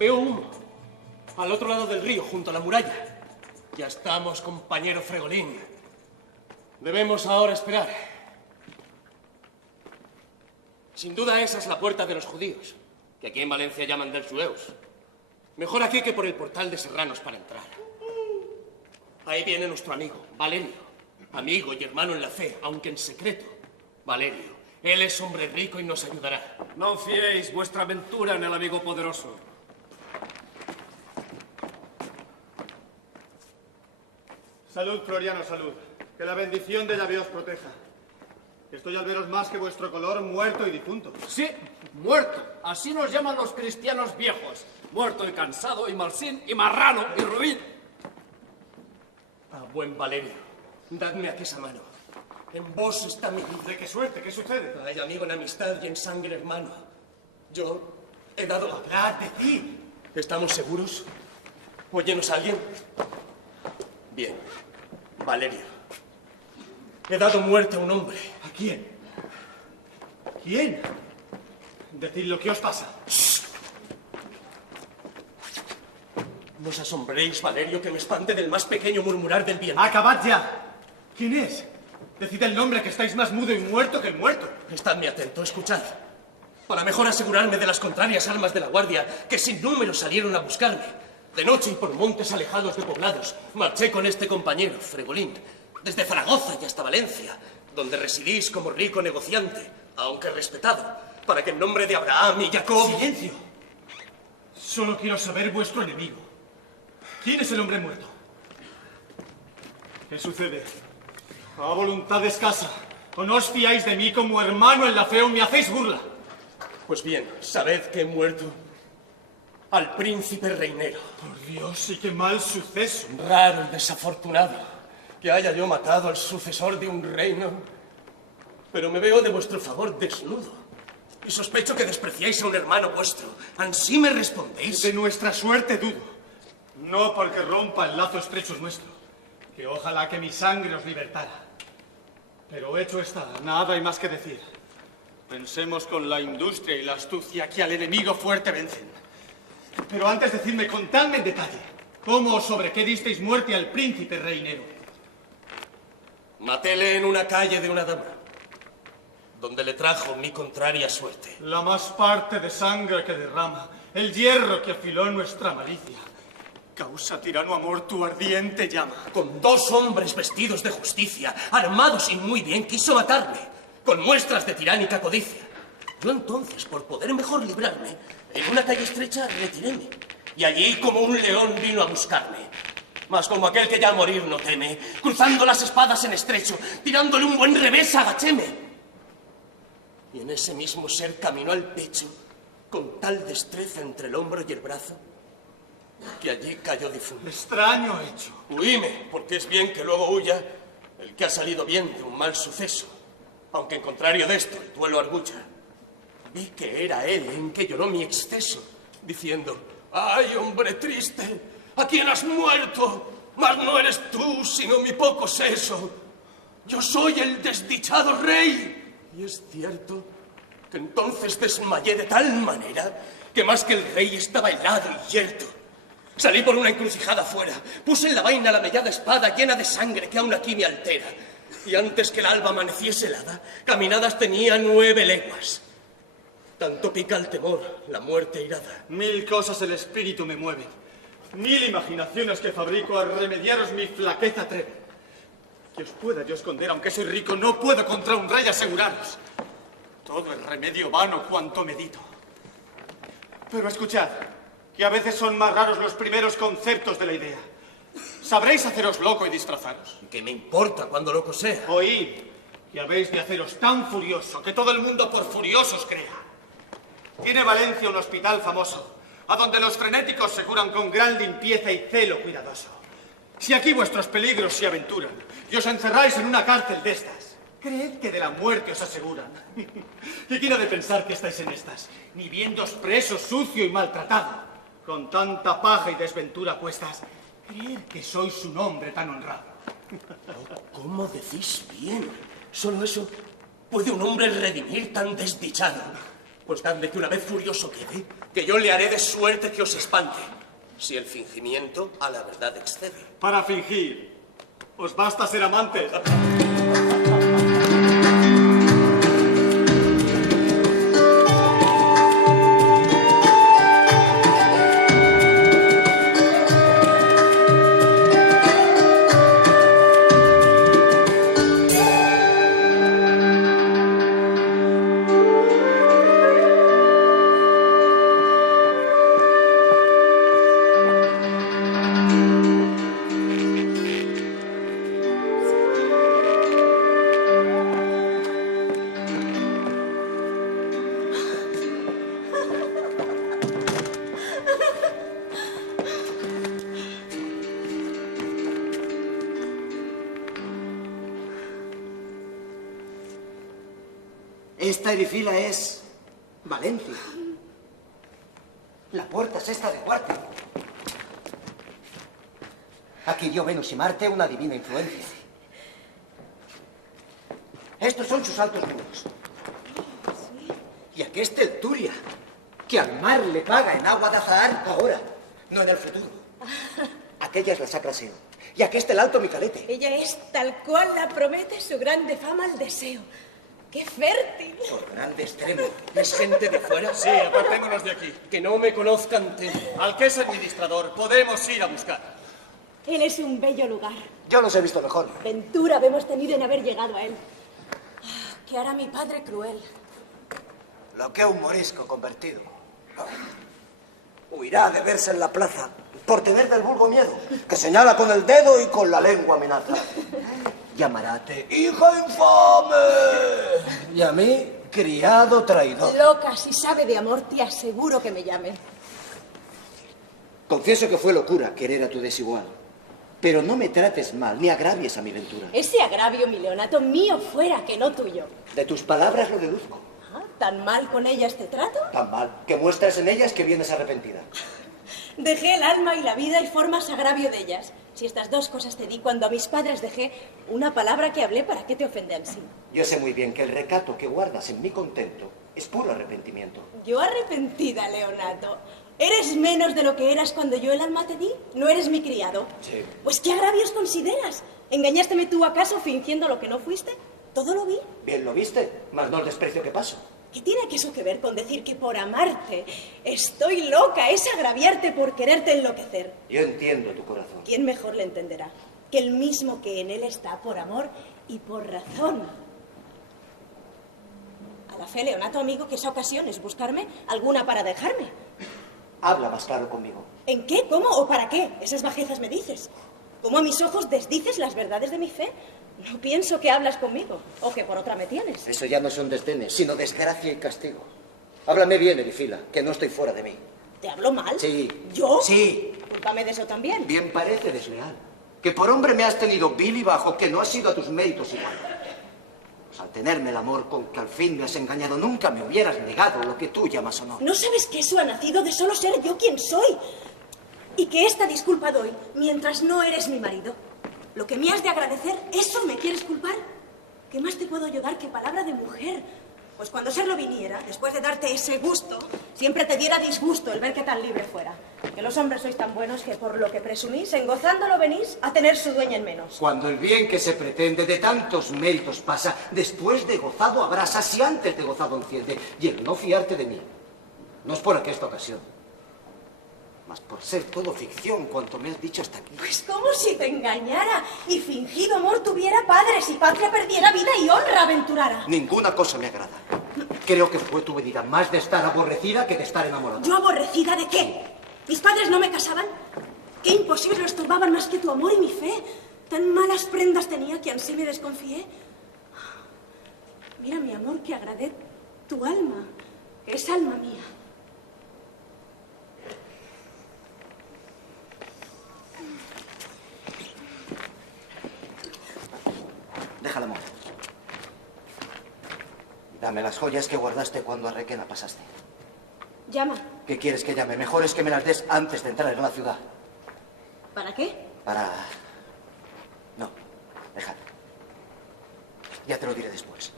Veo humo. Al otro lado del río, junto a la muralla. Ya estamos, compañero Fregolín. Debemos ahora esperar. Sin duda esa es la puerta de los judíos, que aquí en Valencia llaman dels jueus. Mejor aquí que por el portal de Serranos para entrar. Ahí viene nuestro amigo, Valerio. Amigo y hermano en la fe, aunque en secreto. Valerio, él es hombre rico y nos ayudará. No fiéis vuestra aventura en el amigo poderoso. Salud, Floriano, salud. Que la bendición de Yahvé os proteja. Estoy al veros más que vuestro color muerto y difunto. Sí, muerto. Así nos llaman los cristianos viejos. Muerto y cansado y malsín y marrano y ruin. Ah, buen Valerio, dadme aquí esa mano. En vos está mi vida. ¿De qué suerte? ¿Qué sucede? Ay, amigo, en amistad y en sangre, hermano. Yo he dado... Hablad, decid. ¿Estamos seguros? ¿Óyenos alguien? Bien. Valerio. He dado muerte a un hombre. ¿A quién? ¿Quién? Decid lo que os pasa. No os asombréis, Valerio, que me espante del más pequeño murmurar del viento. ¡Acabad ya! ¿Quién es? Decid el nombre, que estáis más mudo y muerto que el muerto. Estadme atento, escuchad. Para mejor asegurarme de las contrarias armas de la guardia, que sin número salieron a buscarme. De noche y por montes alejados de poblados, marché con este compañero, Fregolín, desde Zaragoza y hasta Valencia, donde residís como rico negociante, aunque respetado, para que en nombre de Abraham y Jacob... ¡Silencio! Solo quiero saber vuestro enemigo. ¿Quién es el hombre muerto? ¿Qué sucede? A voluntad escasa. ¿O no os fiáis de mí como hermano en la fe o me hacéis burla? Pues bien, sabed que he muerto al príncipe reinero. Por Dios, y qué mal suceso. Raro y desafortunado que haya yo matado al sucesor de un reino. Pero me veo de vuestro favor desnudo. Y sospecho que despreciáis a un hermano vuestro. ¿Ansí me respondéis? De nuestra suerte dudo. No porque rompa el lazo estrecho nuestro, que ojalá que mi sangre os libertara. Pero hecho está, nada hay más que decir. Pensemos con la industria y la astucia que al enemigo fuerte vencen. Pero antes decidme, contadme en detalle, ¿cómo o sobre qué disteis muerte al príncipe reinero? Matéle en una calle de una dama, donde le trajo mi contraria suerte. La más parte de sangre que derrama, el hierro que afiló nuestra malicia. Causa, tirano amor, tu ardiente llama. Con 2 hombres vestidos de justicia, armados y muy bien, quiso matarme, con muestras de tiránica codicia. Yo entonces, por poder mejor librarme, en una calle estrecha retiréme, y allí como un león vino a buscarme. Mas como aquel que ya a morir no teme, cruzando las espadas en estrecho, tirándole un buen revés, agachéme. Y en ese mismo ser caminó al pecho, con tal destreza entre el hombro y el brazo, que allí cayó difunto. Extraño hecho. Huíme, porque es bien que luego huya el que ha salido bien de un mal suceso. Aunque en contrario de esto, el duelo argulla. Vi que era él en que lloró mi exceso, diciendo: ¡ay, hombre triste! ¿A quién has muerto? Mas no eres tú, sino mi poco seso. Yo soy el desdichado rey. Y es cierto que entonces desmayé de tal manera que más que el rey estaba helado y yerto. Salí por una encrucijada fuera, puse en la vaina la mellada espada llena de sangre que aún aquí me altera. Y antes que el alba amaneciese helada, caminadas tenía 9 leguas. Tanto pica el temor, la muerte irada. 1000 cosas el espíritu me mueven. 1000 imaginaciones que fabrico a remediaros mi flaqueza atreve. Que os pueda yo esconder, aunque soy rico, no puedo contra un rey aseguraros. Todo es remedio vano cuanto medito. Pero escuchad, que a veces son más raros los primeros conceptos de la idea. ¿Sabréis haceros loco y disfrazaros? ¿Qué me importa cuando loco sea? Oíd, que habéis de haceros tan furioso que todo el mundo por furiosos crea. Tiene Valencia un hospital famoso, a donde los frenéticos se curan con gran limpieza y celo cuidadoso. Si aquí vuestros peligros se aventuran y os encerráis en una cárcel de estas, creed que de la muerte os aseguran. ¿Y quién ha de pensar que estáis en estas? Ni viéndoos preso, sucio y maltratado, con tanta paja y desventura cuestas, creed que sois un hombre tan honrado. ¿Cómo decís bien? Solo eso puede un hombre redimir tan desdichado. Pues dadme que una vez furioso quede, que yo le haré de suerte que os espante, si el fingimiento a la verdad excede. Para fingir, os basta ser amantes. Esta Erifila es Valencia. La puerta es esta de Duarte. Aquí dio Venus y Marte una divina influencia. Estos son sus altos muros. Y aquí está el Turia, que al mar le paga en agua de azahar ahora, no en el futuro. Aquella es la Sacra Seo. Y aquí está el Alto Micalete. Ella es tal cual la promete su grande fama al deseo. ¡Qué fértil! Por grande extremo. ¿Es gente de fuera? Sí, apartémonos de aquí. Que no me conozcan temo. Al que es administrador, podemos ir a buscar. Él es un bello lugar. Yo los he visto mejor. Ventura habemos tenido en haber llegado a él. ¿Qué hará mi padre cruel? Lo que un morisco convertido. Huirá de verse en la plaza por tener del vulgo miedo, que señala con el dedo y con la lengua amenaza. Llamaráte hija infame y a mí criado traidor. Loca, si sabe de amor, te aseguro que me llame. Confieso que fue locura querer a tu desigual, pero no me trates mal ni agravies a mi ventura. Ese agravio, mi Leonato, mío fuera que no tuyo. De tus palabras lo deduzco. Ah, ¿tan mal con ellas te trato? Tan mal que muestras en ellas que vienes arrepentida. Dejé el alma y la vida y formas agravio de ellas. Si estas dos cosas te di cuando a mis padres dejé, una palabra que hablé, ¿para qué te ofenden así? Yo sé muy bien que el recato que guardas en mi contento es puro arrepentimiento. Yo arrepentida, Leonato. ¿Eres menos de lo que eras cuando yo el alma te di? ¿No eres mi criado? Sí. Pues ¿qué agravios consideras? ¿Engañásteme tú acaso fingiendo lo que no fuiste? Todo lo vi. Bien lo viste, mas no el desprecio que paso. ¿Qué tiene eso que ver con decir que por amarte estoy loca? Es agraviarte por quererte enloquecer. Yo entiendo tu corazón. ¿Quién mejor le entenderá? Que el mismo que en él está por amor y por razón. A la fe, Leonato, amigo, que esa ocasión es buscarme alguna para dejarme. Habla más claro conmigo. ¿En qué? ¿Cómo? ¿O para qué? Esas bajezas me dices. ¿Cómo a mis ojos desdices las verdades de mi fe? No pienso que hablas conmigo o que por otra me tienes. Eso ya no son desdenes, sino desgracia y castigo. Háblame bien, Erifila, que no estoy fuera de mí. ¿Te hablo mal? Sí. ¿Yo? Sí. Cúlpame de eso también. Bien parece desleal. Que por hombre me has tenido vil y bajo, que no has sido a tus méritos igual. Pues al tenerme el amor con que al fin me has engañado, nunca me hubieras negado lo que tú llamas honor. ¿No sabes que eso ha nacido de solo ser yo quien soy? Y que esta disculpa doy mientras no eres mi marido. Lo que me has de agradecer, ¿eso me quieres culpar? ¿Qué más te puedo ayudar que palabra de mujer? Pues cuando serlo viniera, después de darte ese gusto, siempre te diera disgusto el ver que tan libre fuera. Que los hombres sois tan buenos que por lo que presumís, en gozándolo venís a tener su dueña en menos. Cuando el bien que se pretende de tantos méritos pasa, después de gozado abrasa, si antes de gozado enciende, y el no fiarte de mí, no es por aquesta ocasión, mas por ser todo ficción cuanto me has dicho hasta aquí. Pues como si te engañara y fingido amor tuviera padres y patria perdiera vida y honra aventurara. Ninguna cosa me agrada. Creo que fue tu venida más de estar aborrecida que de estar enamorada. ¿Yo aborrecida de qué? ¿Mis padres no me casaban? ¿Qué imposibles lo estorbaban más que tu amor y mi fe? Tan malas prendas tenía que ansí me desconfié. Mira, mi amor, que agradé tu alma, que es alma mía. Déjala, amor. Dame las joyas que guardaste cuando a Requena pasaste. Llama. ¿Qué quieres que llame? Mejor es que me las des antes de entrar en la ciudad. ¿Para qué? Para... No, déjalo. Ya te lo diré después.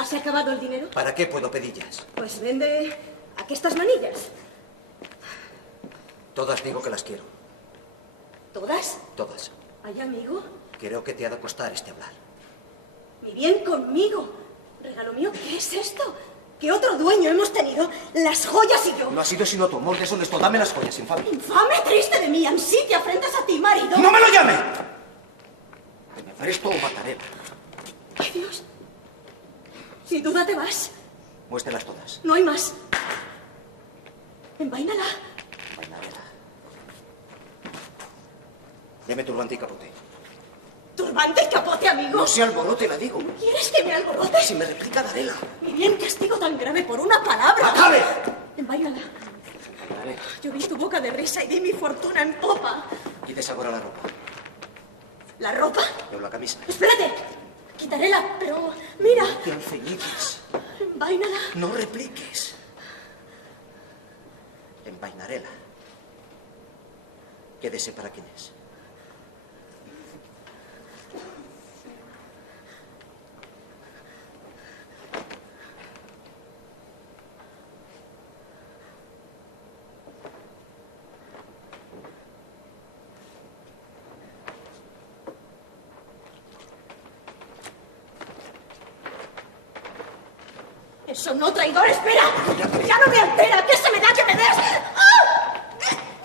¿Has acabado el dinero? ¿Para qué puedo pedillas? Pues vende aquestas manillas. Todas digo que las quiero. ¿Todas? Todas. Ay, amigo. Creo que te ha de costar este hablar. Mi bien conmigo. Regalo mío, ¿qué es esto? ¿Qué otro dueño hemos tenido? Las joyas y yo. No ha sido sino tu amor deshonesto. Dame las joyas, infame. Infame, triste de mí. Ansí te afrentas a ti, marido. ¡No me lo llame! Que me presto o mataré. Ay, Dios. Sin duda te vas. Muéstrelas todas. No hay más. Envaínala. Vainarela. Deme turbante y capote. Turbante y capote, amigo. No se alborote, la digo. ¿Quieres que me alborote? Si me replica, Darela. Mi bien, castigo tan grave por una palabra. ¡Acabe! Envaínala. Vainaré. Yo vi tu boca de brisa y di mi fortuna en popa. Quítese ahora la ropa. ¿La ropa? Pero la camisa. Espérate. Quitarela, pero mira. No te alfeñiques. Envaínala. No repliques. Envainarela. Quédese para quién es. Eso no, traidor, espera. Ya no me altera. ¿Qué se me da que me des? ¡Ah!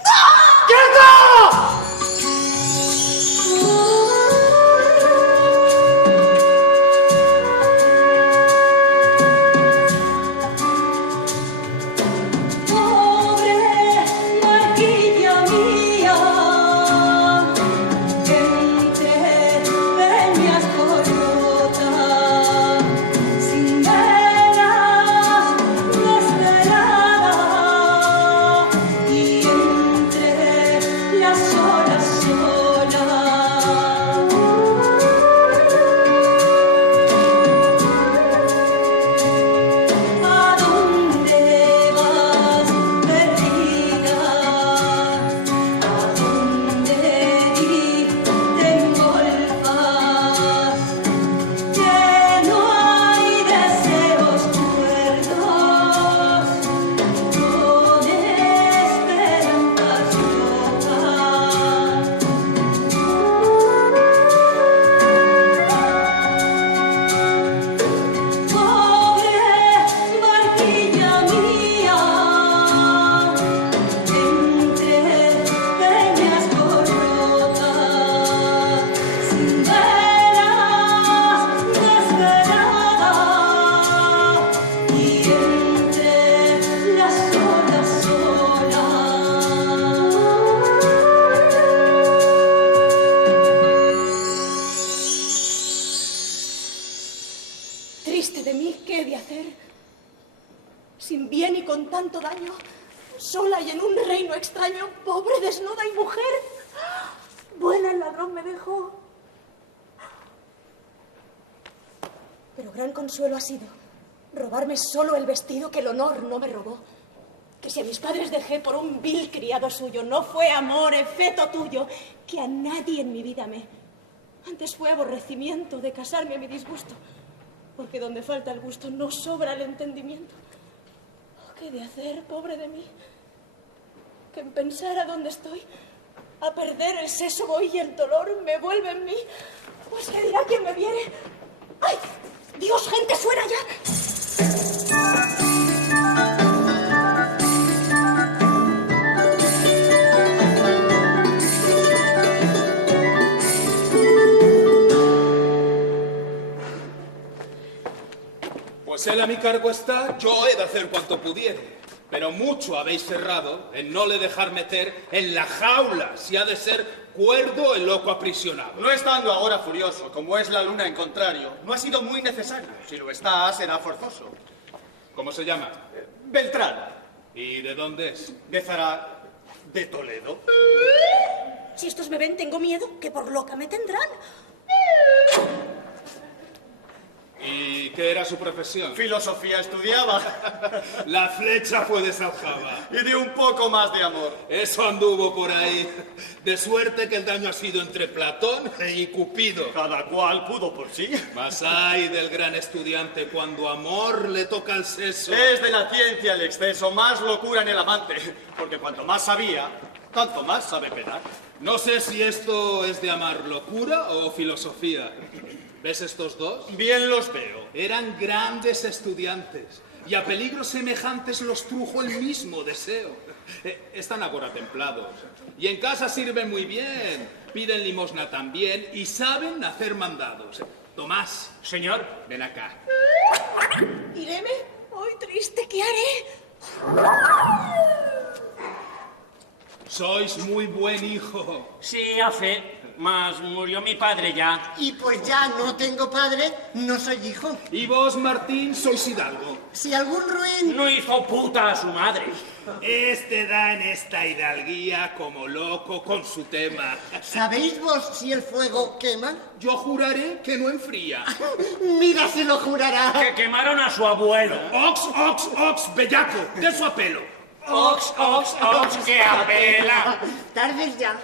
¡No! ¡Quieto! Triste de mí, ¿qué he de hacer? Sin bien y con tanto daño, sola y en un reino extraño, pobre, desnuda y mujer. Buena el ladrón me dejó. Pero gran consuelo ha sido robarme solo el vestido que el honor no me robó. Que si a mis padres dejé por un vil criado suyo, no fue amor, efeto tuyo, que a nadie en mi vida amé. Antes fue aborrecimiento de casarme a mi disgusto, porque donde falta el gusto no sobra el entendimiento. Oh, ¿qué he de hacer, pobre de mí? Que en pensar a dónde estoy, a perder el seso voy y el dolor me vuelve en mí. Pues ¿qué dirá quien me viere? ¡Ay! ¡Dios, gente, fuera ya! Pues él a mi cargo está, yo he de hacer cuanto pudiere. Pero mucho habéis errado en no le dejar meter en la jaula, si ha de ser cuerdo el loco aprisionado. No estando ahora furioso, como es la luna en contrario, no ha sido muy necesario. Si lo está, será forzoso. ¿Cómo se llama? Beltrán, ¿Y de dónde es? de Zara, de Toledo. Si estos me ven, tengo miedo, que por loca me tendrán. ¿Y qué era su profesión? Filosofía estudiaba. La flecha fue de Saljaba. Y de un poco más de amor. Eso anduvo por ahí. De suerte que el daño ha sido entre Platón y Cupido. Cada cual pudo por sí. Mas ay del gran estudiante cuando amor le toca al seso. Es de la ciencia el exceso, más locura en el amante. Porque cuanto más sabía, tanto más sabe penar. No sé si esto es de amar locura o filosofía. ¿Ves estos dos? Bien los veo. Eran grandes estudiantes y a peligros semejantes los trujo el mismo deseo. Están ahora templados y en casa sirven muy bien, piden limosna también y saben hacer mandados. Tomás. Señor. Ven acá. Ireme, hoy triste, ¿qué haré? Sois muy buen hijo. Sí, a fe, mas murió mi padre ya. Y pues ya no tengo padre, no soy hijo. Y vos, Martín, sois hidalgo. Si algún ruin... No hizo puta a su madre. Este da en esta hidalguía como loco con su tema. ¿Sabéis vos si el fuego quema? Yo juraré que no enfría. Mira si lo jurará. Que quemaron a su abuelo. Ox, bellaco, de su apelo. Ox, que apela. Tardes ya.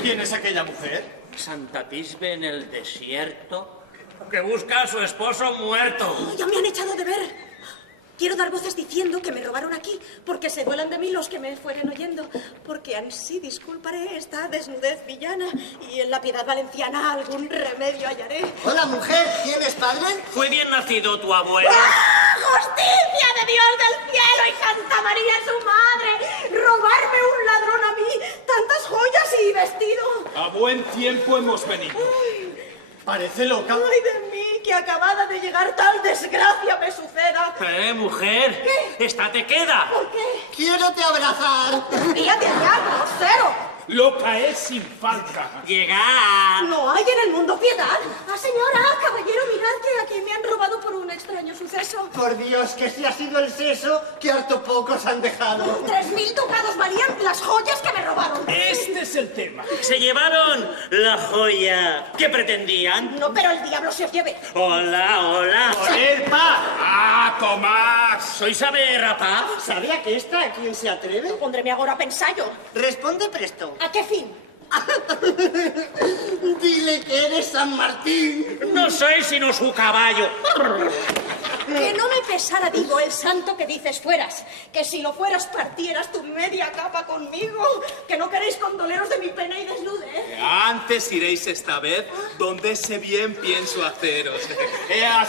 ¿Quién es aquella mujer? Santa Tisbe en el desierto, que busca a su esposo muerto. Ya me han echado de ver. Quiero dar voces diciendo que me robaron aquí, porque se duelan de mí los que me fueren oyendo, porque ansí disculparé esta desnudez villana, y en la piedad valenciana algún remedio hallaré. Hola, mujer, ¿tienes padre? ¿Fue bien nacido tu abuelo? ¡Ah, justicia de Dios del cielo y Santa María su madre! ¡Robarme un ladrón a mí! ¡Tantas joyas y vestido! A buen tiempo hemos venido. Parece loca. ¡Ay de mí, que acabada de llegar tal desgracia me suceda! Mujer. ¿Qué? Esta te queda. ¿Por qué? Quiero te abrazar. ¡Fíjate allá, grosero! Loca es sin falta. Llega. ¿No hay en el mundo piedad? ¡Ah, señora, caballero, mirad que aquí me han robado por un extraño suceso! Por Dios, que si ha sido el seso, que harto pocos han dejado. 3.000 ducados valían las joyas que me robaron. Este es el tema. Se llevaron la joya. ¿Qué pretendían? No, pero el diablo se os lleve. Hola. ¡Poner paz! ¡Ah, Tomás! ¿Sois saber, rapaz? ¿Sabía que esta a quién se atreve? Pondréme ahora a pensallo. Responde presto. ¿A qué fin? Dile que eres San Martín. No soy sino su caballo. Que no me pesara, digo, el santo que dices fueras. Que si lo fueras partieras tu media capa conmigo. Que no queréis condoleros de mi pena y desnudez. Antes iréis esta vez donde ese bien pienso haceros.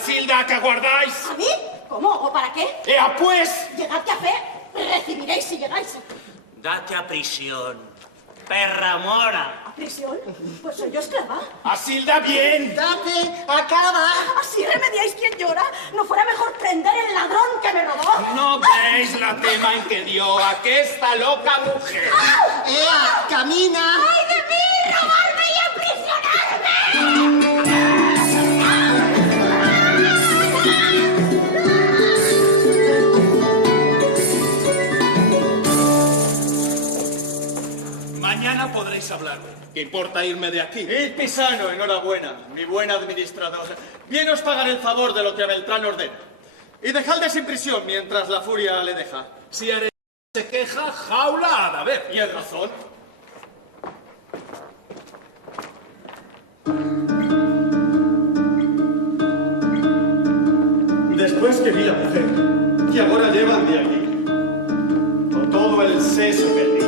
Silda, que aguardáis. ¿A mí? ¿Cómo? ¿O para qué? ¡Ea pues! Llegad que a fe recibiréis si llegáis. Date a prisión. Perra mora. ¿A prisión? Pues soy yo esclava. ¡Asilda bien! Date, acaba. ¿Así remediáis quien llora? ¿No fuera mejor prender el ladrón que me robó? ¿No veis la tema en que dio aquesta loca mujer? ¡Ea, camina! ¡Ay de mí! ¡Robarme y aprisionarme! Mañana podréis hablarme. ¿Qué importa irme de aquí? Id Pisano, enhorabuena, mi buen administrador. Bien os pagaré el favor de lo que a Beltrán ordena. Y dejadle sin prisión mientras la furia le deja. Si Are se queja, jaula ha de haber. Y es razón. Después que vi la mujer, que ahora llevan de aquí, con todo el seso perdí,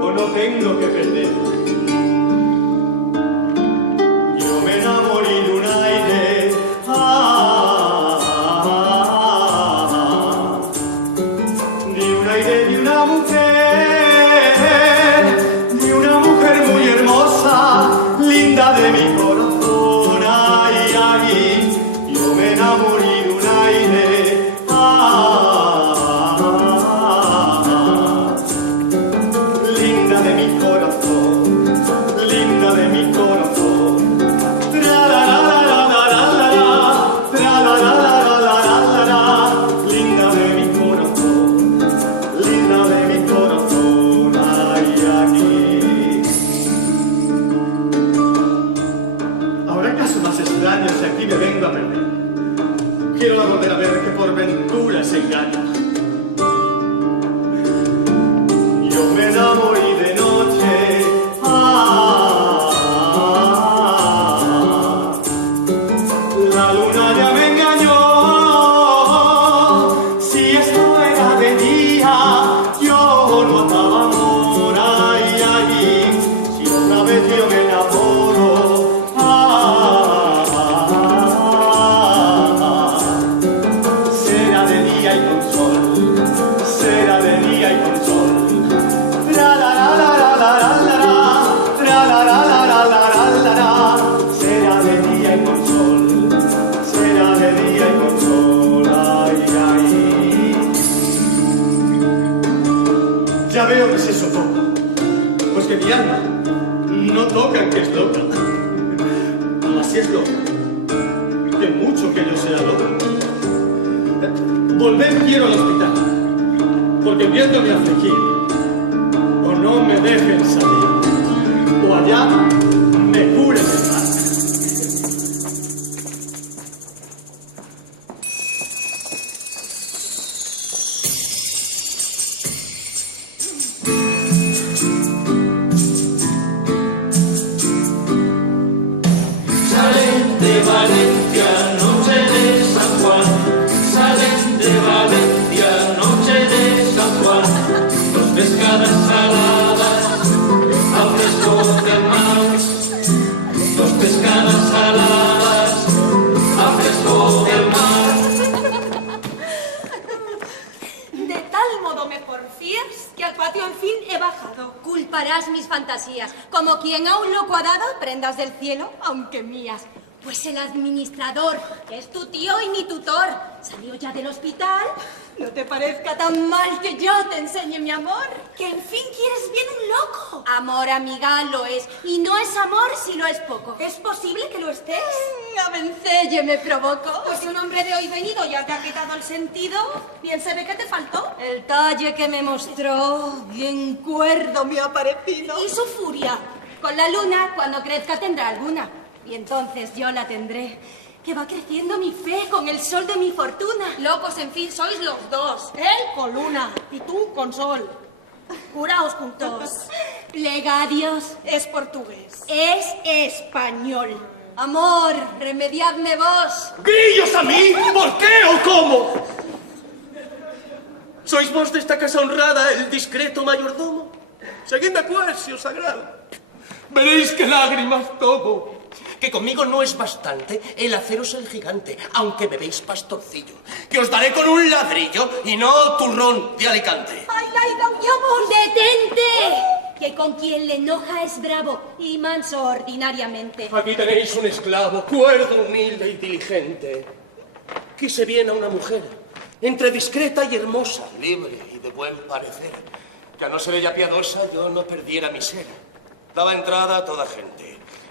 o no tengo que perder. Yo me enamoré de un aire, de una mujer muy hermosa, linda de mi corazón, ay, ay, yo me enamoré de un aire, linda de mi corazón, linda de mi corazón, tra la la la la la la la, tra la la la la la la la, linda de mi corazón, linda de mi corazón, ay, aquí. ¿Habrá caso más extraño quiero la volver a ver que por ventura se engaña. Yo me enamoré de noche. La luna ya me engañó. Si esto era de día, yo no ataba amor. Ay, ay, si otra vez yo me enamoro. Será de día y con sol. Será de día y con sol. Tra la la la la la la la la. Tra la la la la la la la la. Será de día y con sol. Será de día y con sol. Ay, ay. Ya veo que es eso todo. Pues que mi alma no toca que es loca. Así es loca. Que mucho que yo sea loca. Volver quiero al hospital. Porque viéndome afligir, o no me dejen salir, o allá me curen el mal. Salen de Valencia, noche de San Juan. Salen de Valencia, noche de San Juan. Dos pescadas saladas, a fresco del mar. Dos pescadas saladas, a fresco del mar. De tal modo me porfías que al patio en fin he bajado. Culparás mis fantasías, como quien a un loco ha dado prendas del cielo, aunque mías. Pues el administrador, que es tu tío y mi tutor, salió ya del hospital. No te parezca tan mal que yo te enseñe mi amor. Que en fin quieres bien un loco. Amor, amiga, lo es. Y no es amor si lo es poco. ¿Es posible que lo estés? A vencelle me provoco. Pues si un hombre de hoy venido ya te ha quitado el sentido, bien se ve que te faltó. El talle que me mostró, bien cuerdo me ha parecido. ¿Y su furia? Con la luna, cuando crezca, tendrá alguna. Y entonces yo la tendré. Que va creciendo mi fe con el sol de mi fortuna. Locos, en fin, sois los dos. Él con luna y tú con sol. Curaos juntos. Plega a Dios. Es portugués. Es español. Amor, remediadme vos. ¿Grillos a mí? ¿Por qué o cómo? ¿Sois vos de esta casa honrada el discreto mayordomo? Seguidme pues, si os agrada. Veréis qué lágrimas tomo. Que conmigo no es bastante el haceros el gigante, aunque me veis pastorcillo. Que os daré con un ladrillo y no turrón de Alicante. ¡Ay, Laida, mi amor! ¡Detente! Que con quien le enoja es bravo y manso ordinariamente. Aquí tenéis un esclavo, cuerdo, humilde y diligente. Quise bien a una mujer, entre discreta y hermosa, libre y de buen parecer. Que a no ser ella piadosa, yo no perdiera mi ser. Daba entrada a toda gente.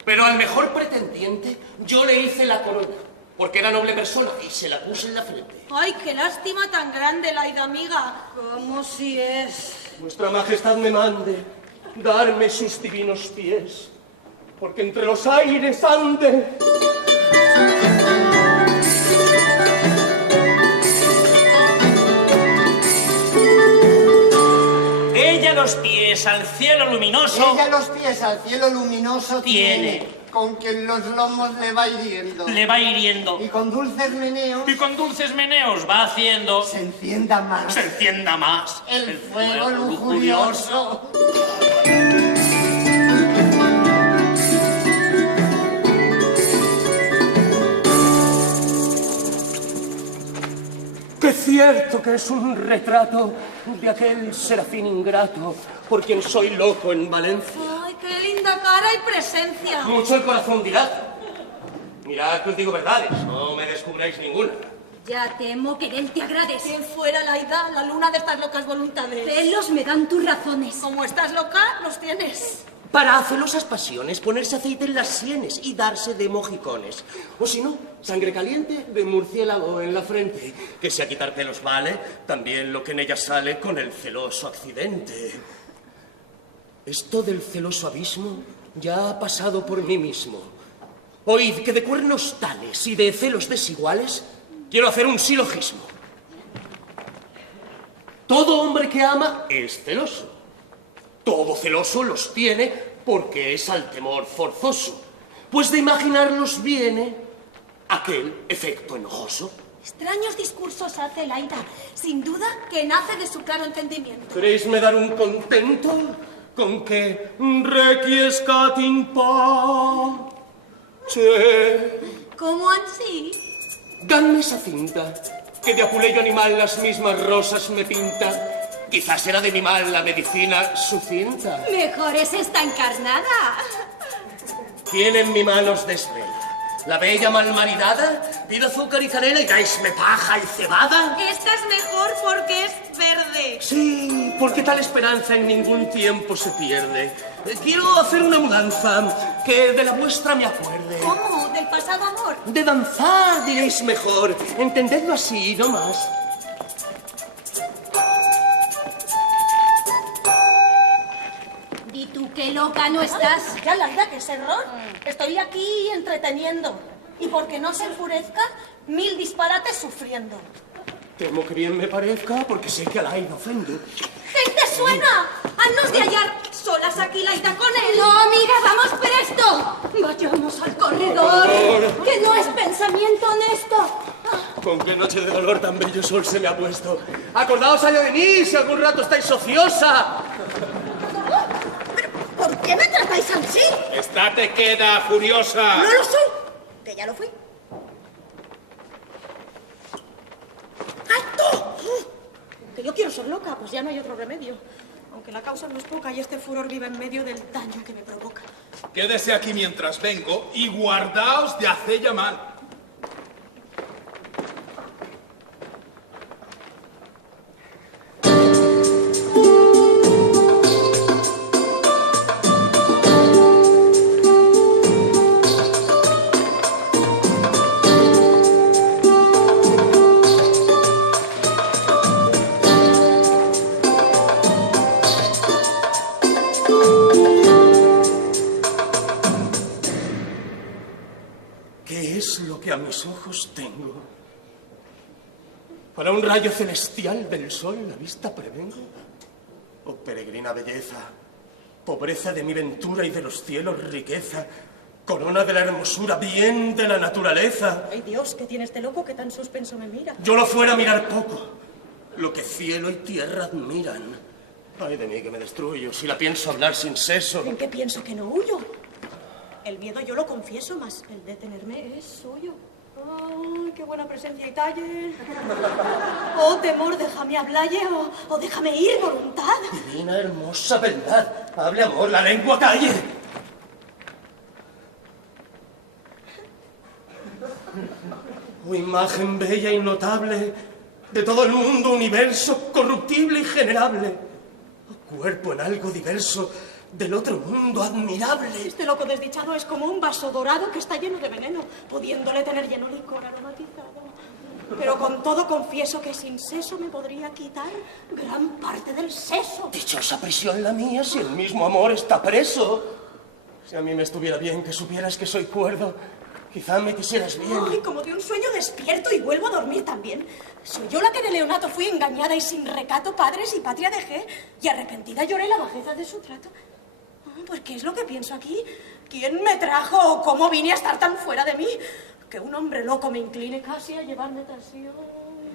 Pero al mejor pretendiente yo le hice la corona, porque era noble persona y se la puse en la frente. Ay, qué lástima tan grande, Laida amiga. ¿Cómo si es? Vuestra Majestad me mande darme sus divinos pies, porque entre los aires ande. Ella los pies al cielo luminoso. Ella los pies al cielo luminoso Tiene. Con quien los lomos le va hiriendo. Le va hiriendo. Y con dulces meneos. Y con dulces meneos va haciendo. Se encienda más. Se encienda más. El fuego lujurioso. ¡Qué cierto que es un retrato de aquel serafín ingrato por quien soy loco en Valencia! Ay, qué linda cara y presencia. Mucho el corazón dirá. Mirad que os digo verdades, no me descubráis ninguna. Ya temo que él te agrades. ¿Quién fuera Laida, la luna de estas locas voluntades? Celos me dan tus razones. Como estás loca, los tienes. Para celosas pasiones, ponerse aceite en las sienes y darse de mojicones. O si no, sangre caliente de murciélago en la frente. Que si a quitar pelos vale, también lo que en ella sale con el celoso accidente. Esto del celoso abismo ya ha pasado por mí mismo. Oíd que de cuernos tales y de celos desiguales, quiero hacer un silogismo. Todo hombre que ama es celoso. Todo celoso los tiene porque es al temor forzoso. Pues de imaginarlos viene aquel efecto enojoso. Extraños discursos hace Laida, sin duda que nace de su claro entendimiento. ¿Queréisme dar un contento con que requiescat in pace? ¿Cómo ansí? Danme esa cinta, que de apuleyo animal las mismas rosas me pinta. Quizás será de mi mal la medicina su cinta. Mejor es esta encarnada. ¿Quién en mi mano os desvela? ¿La bella malmaridada? ¿Pido azúcar y canela y daisme paja y cebada? Esta es mejor porque es verde. Sí, porque tal esperanza en ningún tiempo se pierde. Quiero hacer una mudanza que de la vuestra me acuerde. ¿Cómo? ¿Del pasado amor? De danzar, diréis mejor. Entendedlo así, no más. ¿Y tú qué loca no estás? Ya, Laida, que es error. Estoy aquí entreteniendo. Y porque no se enfurezca, 1000 disparates sufriendo. Temo que bien me parezca, porque sé que a la ofendo. ¡Gente suena! ¡Haznos de hallar solas aquí, Laida, con él! ¡No, amiga, vamos presto! ¡Vayamos al corredor! ¡Que no es pensamiento honesto! Con qué noche de dolor tan bello sol se me ha puesto. Acordaos allá de mí, si algún rato estáis ociosa. ¿Por qué me tratáis así? Estate queda, furiosa. No lo soy, que ya lo fui. ¡Alto! Que yo quiero ser loca, pues ya no hay otro remedio. Aunque la causa no es poca y este furor vive en medio del daño que me provoca. Quédese aquí mientras vengo y guardaos de hacer mal. ¿Qué es lo que a mis ojos tengo? Para un rayo celestial del sol la vista prevengo. Oh peregrina belleza, pobreza de mi ventura y de los cielos riqueza, corona de la hermosura, bien de la naturaleza. Ay, Dios, ¿qué tiene este loco que tan suspenso me mira? Yo lo fuera a mirar poco, lo que cielo y tierra admiran. Ay de mí que me destruyo, si la pienso hablar sin seso. ¿En qué pienso que no huyo? El miedo yo lo confieso, mas el detenerme es suyo. ¡Ay, qué buena presencia y talle! Oh, temor, déjame hablalle o déjame ir, voluntad. Divina, hermosa verdad, hable amor, la lengua calle. Oh, imagen bella y notable de todo el mundo, universo, corruptible y generable. Oh, cuerpo en algo diverso del otro mundo admirable. Este loco desdichado es como un vaso dorado que está lleno de veneno, pudiéndole tener lleno licor aromatizado. Pero con todo confieso que sin seso me podría quitar gran parte del seso. Dichosa prisión la mía, si el mismo amor está preso. Si a mí me estuviera bien que supieras que soy cuerdo, quizá me quisieras bien. Ay, como de un sueño despierto y vuelvo a dormir también. Soy yo la que de Leonato fui engañada y sin recato padres y patria dejé, y arrepentida lloré la bajeza de su trato. Pues, ¿qué es lo que pienso aquí? ¿Quién me trajo o cómo vine a estar tan fuera de mí? Que un hombre loco me incline casi a llevarme tras sí.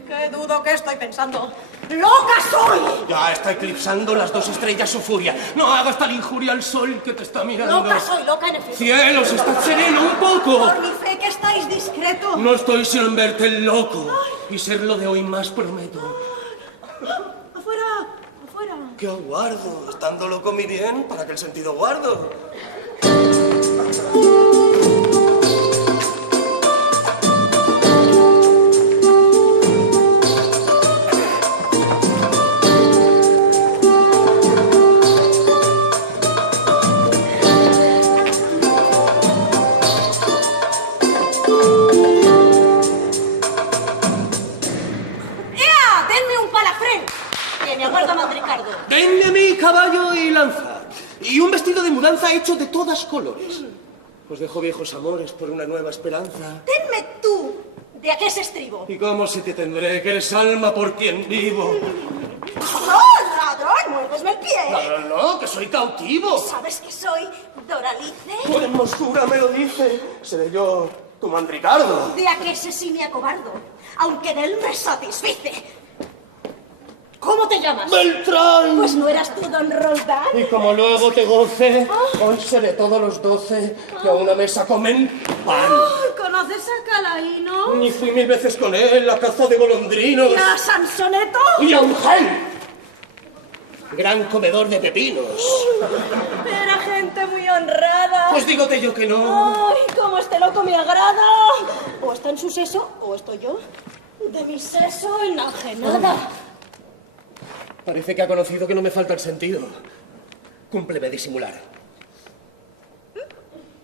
¡Qué dudo que estoy pensando! ¡Loca soy! Ya está eclipsando las dos estrellas su furia. No hagas tal injuria al sol que te está mirando. Loca soy, loca en efecto. ¡Cielos, estad sereno un poco! Por mi fe que estáis discreto. No estoy sin en verte loco. Y serlo de hoy más prometo. ¡Afuera! ¡Afuera! ¿Qué aguardo? Estando loco mi bien, ¿para qué el sentido guardo? ¡Ea! ¡Denme un palafrén! Que me aguarda Mandricardo. Denme a mí caballo y lanza, y un vestido de mudanza hecho de todas colores. Os dejo viejos amores por una nueva esperanza. Denme tú ¿De a qué se estribo? ¿Y cómo se te tendré, que eres alma por quien vivo? ¡Oh, ladrón! ¡Muérdesme el pie! Ladrón, no, que soy cautivo. ¿Sabes que soy Doralice? Tu hermosura me lo dice. Seré yo tu mandricardo. De a que ese sí me acobardo, aunque de él me satisfice. ¿Cómo te llamas? ¡Beltrán! Pues no eras tú, don Roldán. Y como luego te goce, hoy seré todos los 12 que a una mesa comen pan. ¿Conoces a Calaíno? Y fui 1000 veces con él a caza de golondrinos. ¿Y a Sansoneto? Y a Ungel, gran comedor de pepinos. Era gente muy honrada. Pues dígote yo que no. ¡Ay, cómo este loco me agrada! O está en su seso, o estoy yo. De mi seso enajenada. Parece que ha conocido que no me falta el sentido. Cúmpleme disimular.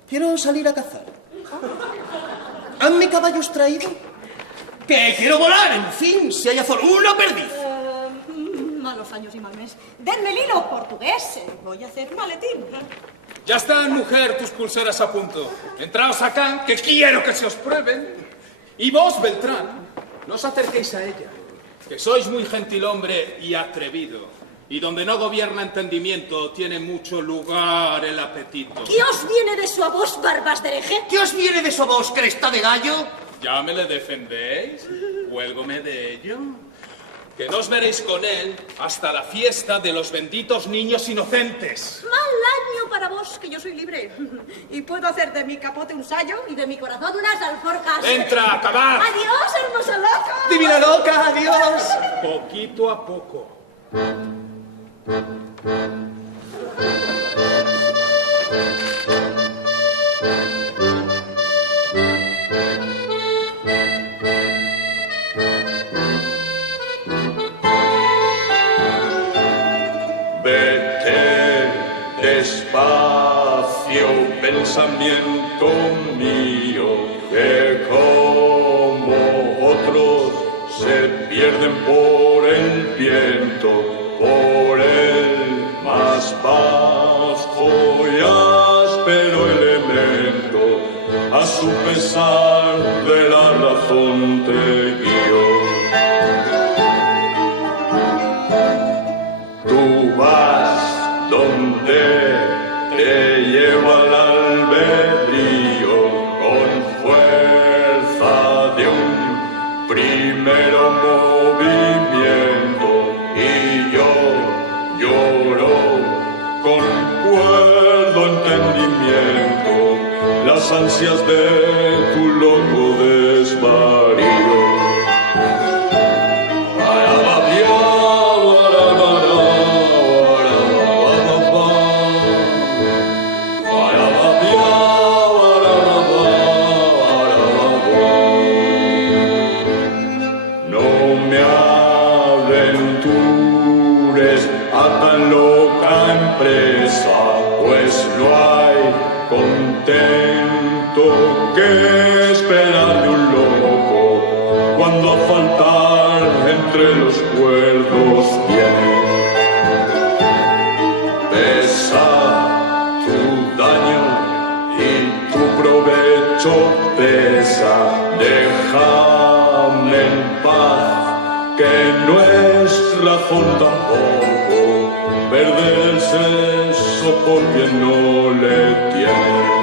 Quiero salir a cazar. ¿Han caballos traído? Que quiero volar, en fin, si hay azul, una perdiz. Malos años y mal mes. Denme el hilo portugués. Voy a hacer maletín. Ya están, mujer, tus pulseras a punto. Entraos acá, que quiero que se os prueben. Y vos, Beltrán, no os acerquéis a ella, que sois muy gentil hombre y atrevido. Y donde no gobierna entendimiento, tiene mucho lugar el apetito. ¿Qué os viene de su a vos, barbas de hereje? ¿Qué os viene de su voz, cresta de gallo? ¿Ya me le defendéis? ¿Huélgome de ello? Que no os veréis con él hasta la fiesta de los benditos niños inocentes. Mal año para vos, que yo soy libre. Y puedo hacer de mi capote un sayo y de mi corazón unas alforjas. ¡Entra, acabad! ¡Adiós, hermosa loca! ¡Divina loca, adiós! Poquito a poco. Vete despacio, pensamiento mío, que como otros se pierden por el viento, por el más bajo y áspero elemento, a su pesar de la razón te guío. Tú vas donde te lleva el albedrío, con fuerza de un primero movimiento, y yo lloro con cuerdo entendimiento las ansias de tu loco desvarío. Pues no hay contento que esperar de un loco cuando a faltar entre los cuerdos viene. Pesa tu daño y tu provecho pesa, déjame en paz, que no es razón tampoco perder el seso por quien no le tiene.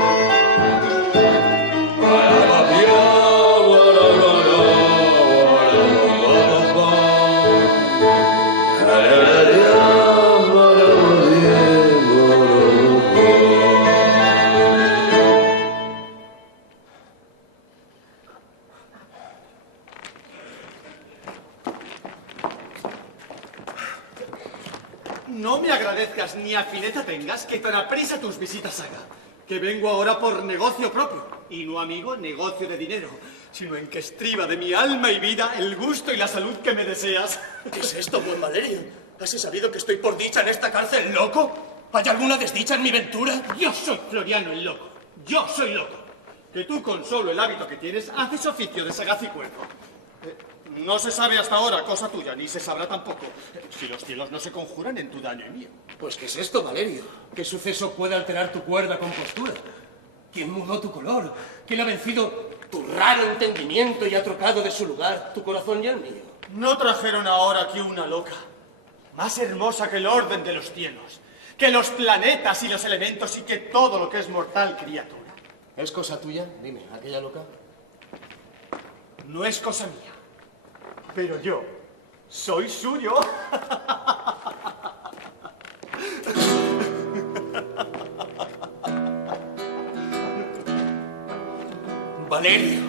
No me agradezcas ni afineta tengas que tan aprisa tus visitas haga, que vengo ahora por negocio propio, y no, amigo, negocio de dinero, sino en que estriba de mi alma y vida el gusto y la salud que me deseas. ¿Qué es esto, buen Valerio? ¿Has sabido que estoy por dicha en esta cárcel, loco? ¿Hay alguna desdicha en mi ventura? Yo soy Floriano el loco, yo soy loco, que tú con solo el hábito que tienes haces oficio de sagaz y cuerdo. No se sabe hasta ahora, cosa tuya, ni se sabrá tampoco, si los cielos no se conjuran en tu daño y mío. Pues, ¿qué es esto, Valerio? ¿Qué suceso puede alterar tu cuerda compostura? ¿Quién mudó tu color? ¿Quién ha vencido Tu raro entendimiento ya ha trocado de su lugar tu corazón y el mío. No trajeron ahora aquí una loca, más hermosa que el orden de los cielos, que los planetas y los elementos y que todo lo que es mortal criatura. ¿Es cosa tuya? Dime, aquella loca. No es cosa mía, pero yo soy suyo. Valerio,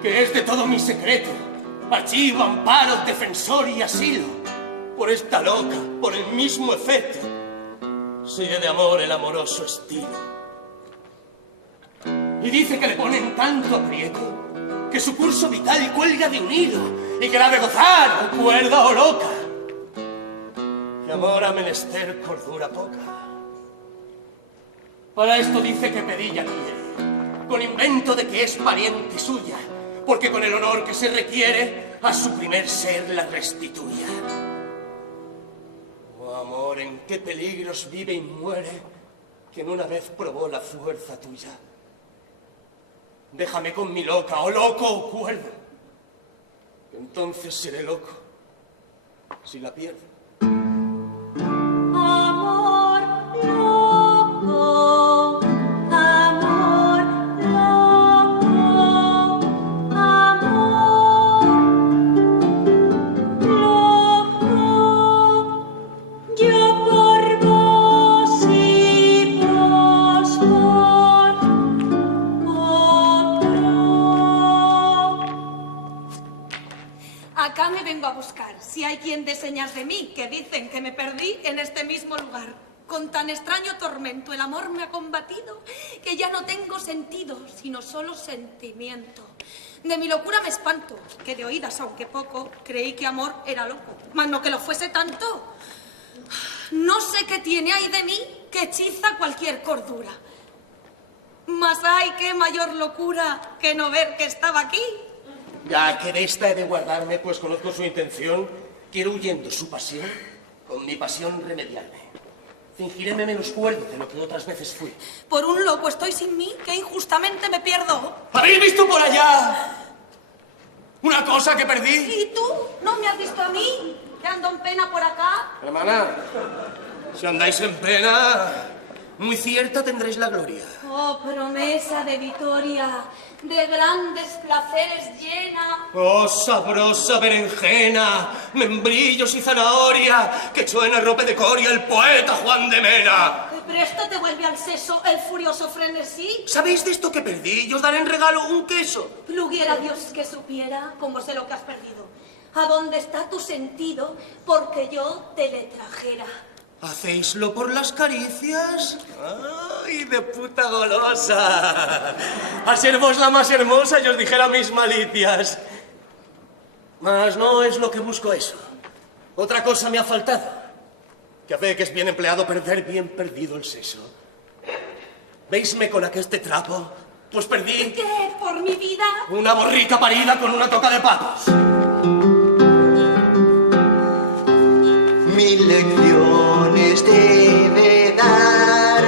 que es de todo mi secreto, archivo, amparo, defensor y asilo, por esta loca, por el mismo efecto, sigue de amor el amoroso estilo. Y dice que le ponen tanto aprieto, que su curso vital cuelga de un hilo, y que la de gozar, o cuerda o loca, que amor ha menester cordura poca. Para esto dice que Pedilla quiere, con invento de que es pariente suya, porque con el honor que se requiere, a su primer ser la restituya. Oh amor, en qué peligros vive y muere, quien una vez probó la fuerza tuya. Déjame con mi loca, o loco o cuerdo, que entonces seré loco si la pierdo. Amor loco, amor loco, amor loco. Yo por vos y vos por otro. Acá me vengo a buscar, si hay quien dé señas de mí, que dicen que me perdí en este mismo lugar. Con tan extraño tormento el amor me ha combatido, que ya no tengo sentido, sino solo sentimiento. De mi locura me espanto, que de oídas, aunque poco, creí que amor era loco, mas no que lo fuese tanto. No sé qué tiene ahí de mí, que hechiza cualquier cordura. Mas ay, qué mayor locura que no ver que estaba aquí. Ya que de esta he de guardarme, pues conozco su intención, quiero huyendo su pasión, con mi pasión remediarme. Fingiréme menos cuerdo de lo que otras veces fui. Por un loco estoy sin mí, que injustamente me pierdo. ¿Habéis visto por allá una cosa que perdí? ¿Y tú? ¿No me has visto a mí? Que ando en pena por acá. Hermana, si andáis en pena, muy cierta tendréis la gloria. Oh, promesa de victoria, de grandes placeres llena. Oh, sabrosa berenjena, membrillos y zanahoria, que echó en arrope de coria el poeta Juan de Mena. De presto te vuelve al seso el furioso frenesí. ¿Sabéis de esto que perdí? Y os daré en regalo un queso. Pluguiera Dios que supiera, como sé lo que has perdido, a dónde está tu sentido, porque yo te le trajera. ¿Hacéislo por las caricias? ¡Ay, de puta golosa! A ser vos la más hermosa y os dijera mis malicias. Mas no es lo que busco eso. Otra cosa me ha faltado. Que a fe que es bien empleado perder bien perdido el seso. ¿Veisme con aqueste trapo? Pues perdí... ¿Qué? ¿Por mi vida? Una borrica parida con una toca de patos. Mil lecciones debe dar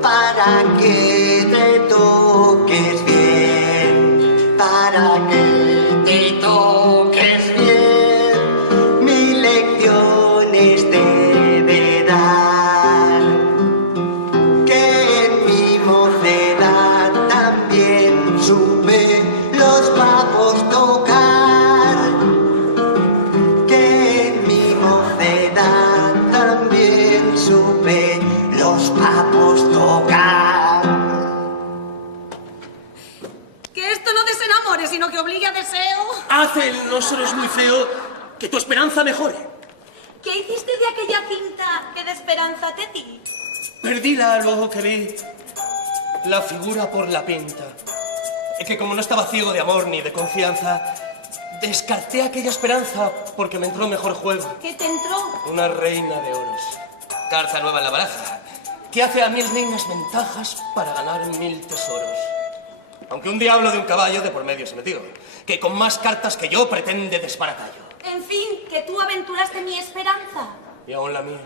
para que te toques bien, para que te toques bien. Mil lecciones debe dar, que en mi mocedad también supe los papos tocar. Supe los papos tocar. Que esto no desenamore, sino que obligue a deseo. Hace el no solo es muy feo, que tu esperanza mejore. ¿Qué hiciste de aquella cinta que de esperanza te di? Perdíla luego que vi la figura por la pinta. Y que como no estaba ciego de amor ni de confianza, descarté aquella esperanza porque me entró mejor juego. ¿Qué te entró? Una reina de oros. Carta nueva en la baraja, que hace a 1000 reinas ventajas para ganar 1000 tesoros. Aunque un diablo de un caballo de por medio se metió, que con más cartas que yo pretende desbaratallo. En fin, que tú aventuraste mi esperanza. Y aún la mía.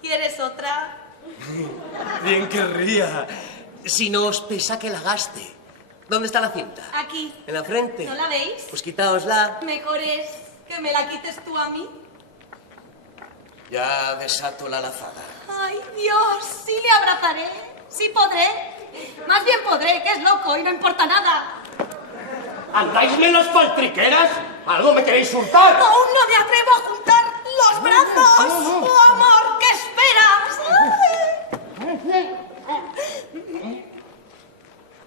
¿Quieres otra? Bien querría. Si no os pesa que la gaste. ¿Dónde está la cinta? Aquí. ¿En la frente? ¿No la veis? Pues quitaosla. Mejor es que me la quites tú a mí. Ya desato la lazada. Ay, Dios, sí le abrazaré. Sí podré. Más bien podré, que es loco y no importa nada. ¿Andáis menos faltriqueras? ¿Algo me queréis hurtar? Aún no me atrevo a juntar los brazos. Oh, amor, ¿qué esperas?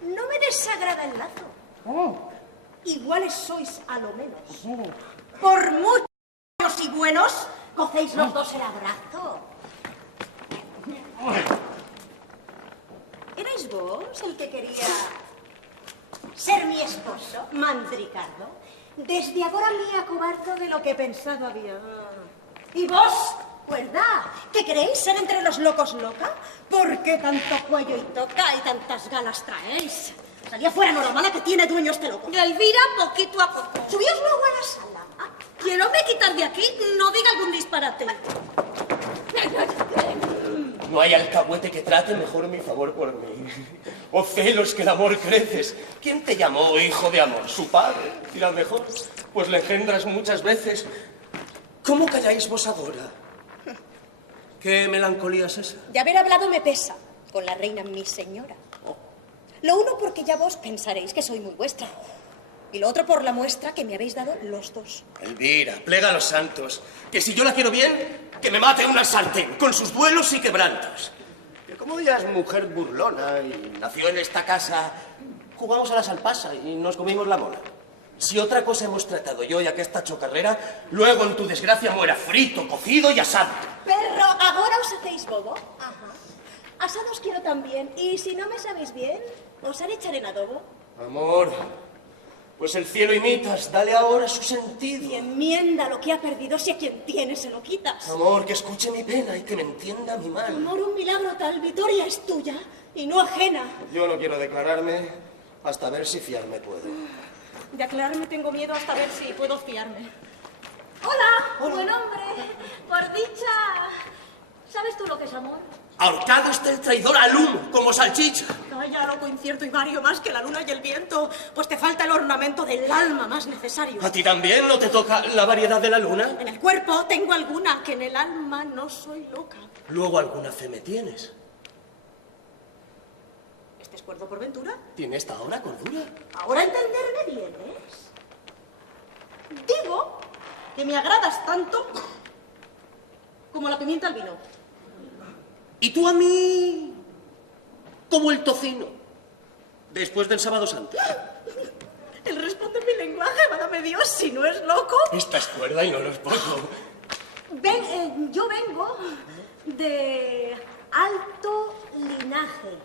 No me desagrada el lazo. Iguales sois a lo menos. Por muchos y buenos, cogéis los dos el abrazo. ¿Erais vos el que quería ser mi esposo, Mandricardo? Desde ahora me acobardo de lo que pensado había. ¿Y vos? ¿Verdad? ¿Que queréis ser entre los locos loca? ¿Por qué tanto cuello y toca y tantas ganas traéis? Salía fuera, Noromana, que tiene dueño este loco. Elvira, poquito a poco. Subíos luego a la sala. Quiero me quitar de aquí, no diga algún disparate. No hay alcahuete que trate mejor mi favor por mí. Oh celos, que el amor creces. ¿Quién te llamó hijo de amor? ¿Su padre? Y la mejor, pues le engendras muchas veces. ¿Cómo calláis vos ahora? ¿Qué melancolía es esa? De haber hablado me pesa con la reina mi señora. Lo uno porque ya vos pensaréis que soy muy vuestra. Y lo otro por la muestra que me habéis dado los dos. Elvira, plega a los santos, que si yo la quiero bien, que me mate una sartén, con sus duelos y quebrantos. Que como ella es mujer burlona y nació en esta casa, jugamos a la salpasa y nos comimos la mola. Si otra cosa hemos tratado yo y aquesta chocarrera, luego en tu desgracia muera frito, cocido y asado. Perro, ¿ahora os hacéis bobo? Ajá. Asados quiero también, y si no me sabéis bien, os haré echar en adobo. Amor, pues el cielo imitas, dale ahora su sentido. Y enmienda lo que ha perdido si a quien tiene se lo quitas. Amor, que escuche mi pena y que me entienda mi mal. Amor, un milagro tal, Vitoria es tuya y no ajena. Yo no quiero declararme hasta ver si fiarme puedo. De aclararme tengo miedo hasta ver si puedo fiarme. Hola, buen hombre. Por dicha, ¿sabes tú lo que es amor? Ahorcado está el traidor al humo, como salchicha. Vaya, loco, incierto y vario más que la luna y el viento, pues te falta el ornamento del alma más necesario. ¿A ti también no te toca la variedad de la luna? En el cuerpo tengo alguna, que en el alma no soy loca. Luego alguna fe me tienes. ¿Este es cuerdo por ventura? ¿Tiene esta hora cordura? Ahora entenderme vienes. Digo que me agradas tanto como la pimienta al vino. Y tú a mí, como el tocino, después del Sábado Santo. El responde mi lenguaje, válame Dios, si no es loco. Esta es cuerda y no lo es poco. Yo vengo de alto linaje.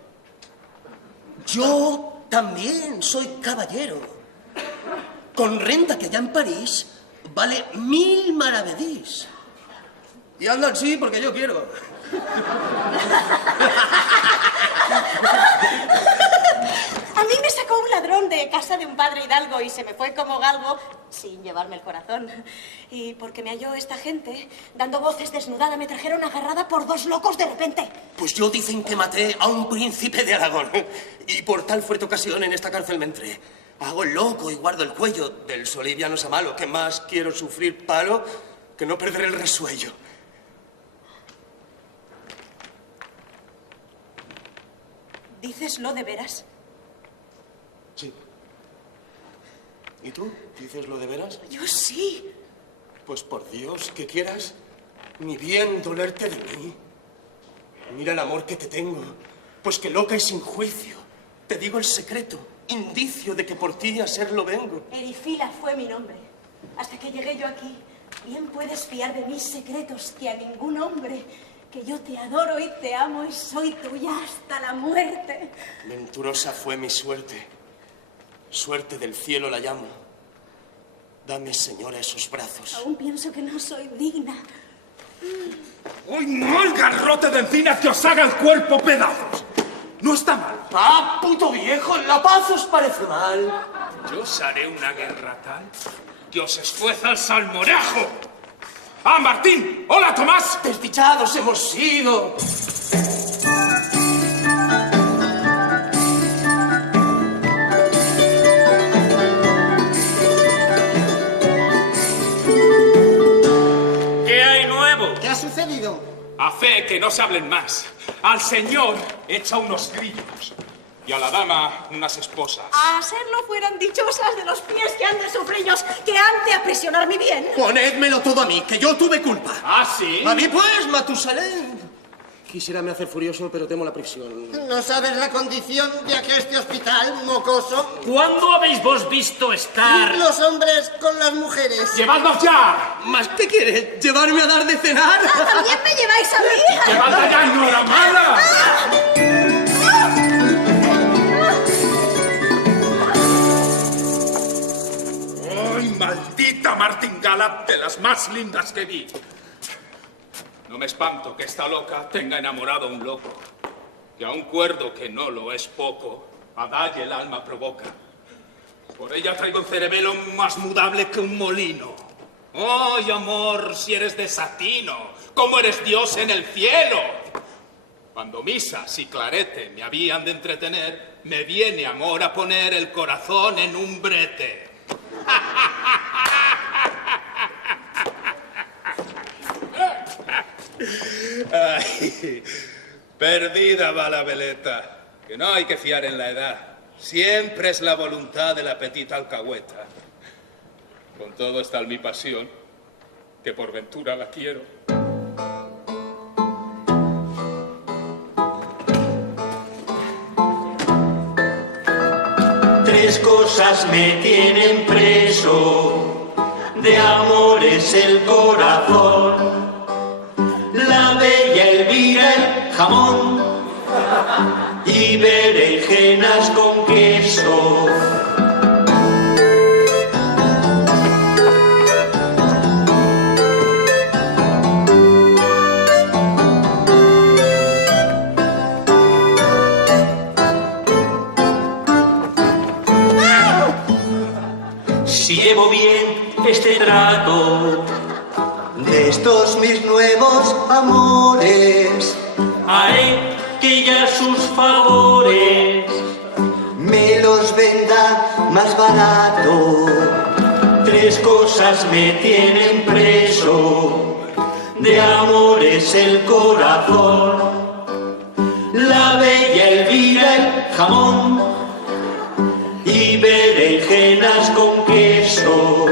Yo también soy caballero. Con renta que allá en París vale 1000 maravedís. Y anda así porque yo quiero. A mí me sacó un ladrón de casa de un padre hidalgo y se me fue como galgo sin llevarme el corazón. Y porque me halló esta gente, dando voces desnudada, me trajeron agarrada por dos locos de repente. Pues yo dicen que maté a un príncipe de Aragón. Y por tal fuerte ocasión en esta cárcel me entré. Hago el loco y guardo el cuello del soliviano Samalo, que más quiero sufrir palo que no perder el resuello. ¿Díceslo de veras? Sí. ¿Y tú? ¿Dices lo de veras? Yo sí. Pues por Dios, que quieras ni bien dolerte de mí. Mira el amor que te tengo, pues que loca y sin juicio. Te digo el secreto, indicio de que por ti a serlo vengo. Erifila fue mi nombre. Hasta que llegué yo aquí, bien puedes fiar de mis secretos que a ningún hombre, que yo te adoro y te amo y soy tuya hasta la muerte. Venturosa fue mi suerte. Suerte del cielo la llamo. Dame, señora, esos brazos. Aún pienso que no soy digna. ¡Uy, no, el garrote de encinas que os haga el cuerpo pedazos! No está mal. ¡Ah, puto viejo! La paz os parece mal. Yo os haré una guerra tal que os esfuerza el salmorejo. ¡Ah, Martín! ¡Hola, Tomás! ¡Desdichados hemos sido! querido. A fe que no se hablen más. Al señor echa unos grillos y a la dama unas esposas. A serlo fueran dichosas de los pies que han de sufrillos, que han de aprisionar mi bien. Ponédmelo todo a mí, que yo tuve culpa. ¿Ah, sí? A mí pues, Matusalén. Quisiera me hacer furioso, pero temo la prisión. ¿No sabes la condición de aqueste hospital, mocoso? ¿Cuándo habéis vos visto estar? Los hombres con las mujeres. ¡Llevadnos ya! ¿Más qué quieres? ¿Llevarme a dar de cenar? ¿También me lleváis a mí? ¡Llevadla ya, ignoramala! ¡Ay, maldita martingala de las más lindas que vi! No me espanto que esta loca tenga enamorado a un loco, que a un cuerdo que no lo es poco, a dalle el alma provoca. Por ella traigo el cerebelo más mudable que un molino. ¡Ay, amor, si eres de satino, cómo eres Dios en el cielo! Cuando misas y clarete me habían de entretener, me viene amor a poner el corazón en un brete. Ay, perdida va la veleta, que no hay que fiar en la edad. Siempre es la voluntad de la petita alcahueta. Con todo está en mi pasión, que por ventura la quiero. Tres cosas me tienen preso, de amor es el corazón. La bella Elvira, el jamón y berenjenas con queso. Si llevo bien este trato de estos mis nuevos amores, haré que ya sus favores me los venda más barato. Tres cosas me tienen preso, de amores el corazón. La bella Elvira, el jamón y berenjenas con queso.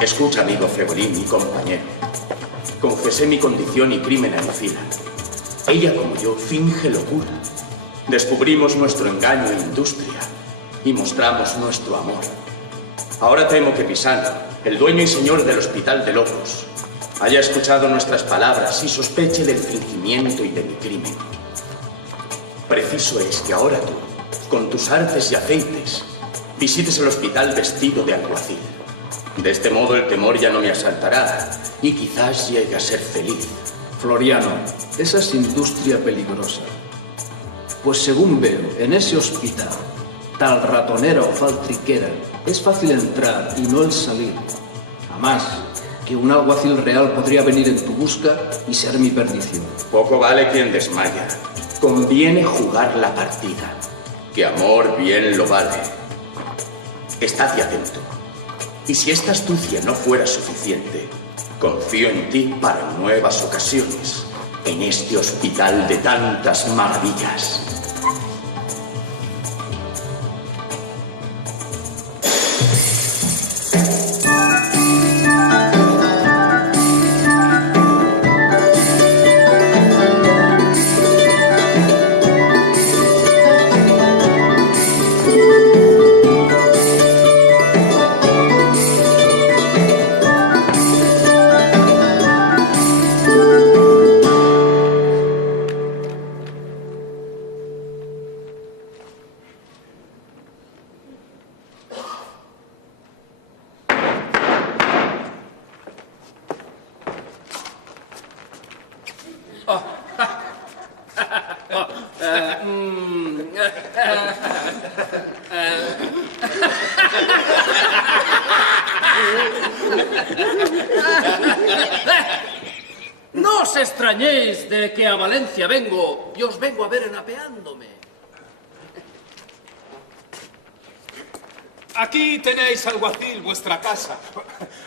Escucha, amigo Fregolín, mi compañero. Confesé mi condición y crimen a Lucila. Ella, como yo, finge locura. Descubrimos nuestro engaño e industria y mostramos nuestro amor. Ahora temo que Pisano, el dueño y señor del Hospital de Locos, haya escuchado nuestras palabras y sospeche del fingimiento y de mi crimen. Preciso es que ahora tú, con tus artes y aceites, visites el hospital vestido de alguacil. De este modo el temor ya no me asaltará y quizás llegue a ser feliz. Floriano, esa es industria peligrosa. Pues según veo, en ese hospital, tal ratonera o faltriquera, es fácil entrar y no el salir. Además, que un alguacil real podría venir en tu busca y ser mi perdición. Poco vale quien desmaya. Conviene jugar la partida, que amor bien lo vale. Estad atento. Y si esta astucia no fuera suficiente, confío en ti para nuevas ocasiones, en este hospital de tantas maravillas. No os extrañéis de que a Valencia vengo y os vengo a ver en apeándome. Aquí tenéis, alguacil, vuestra casa.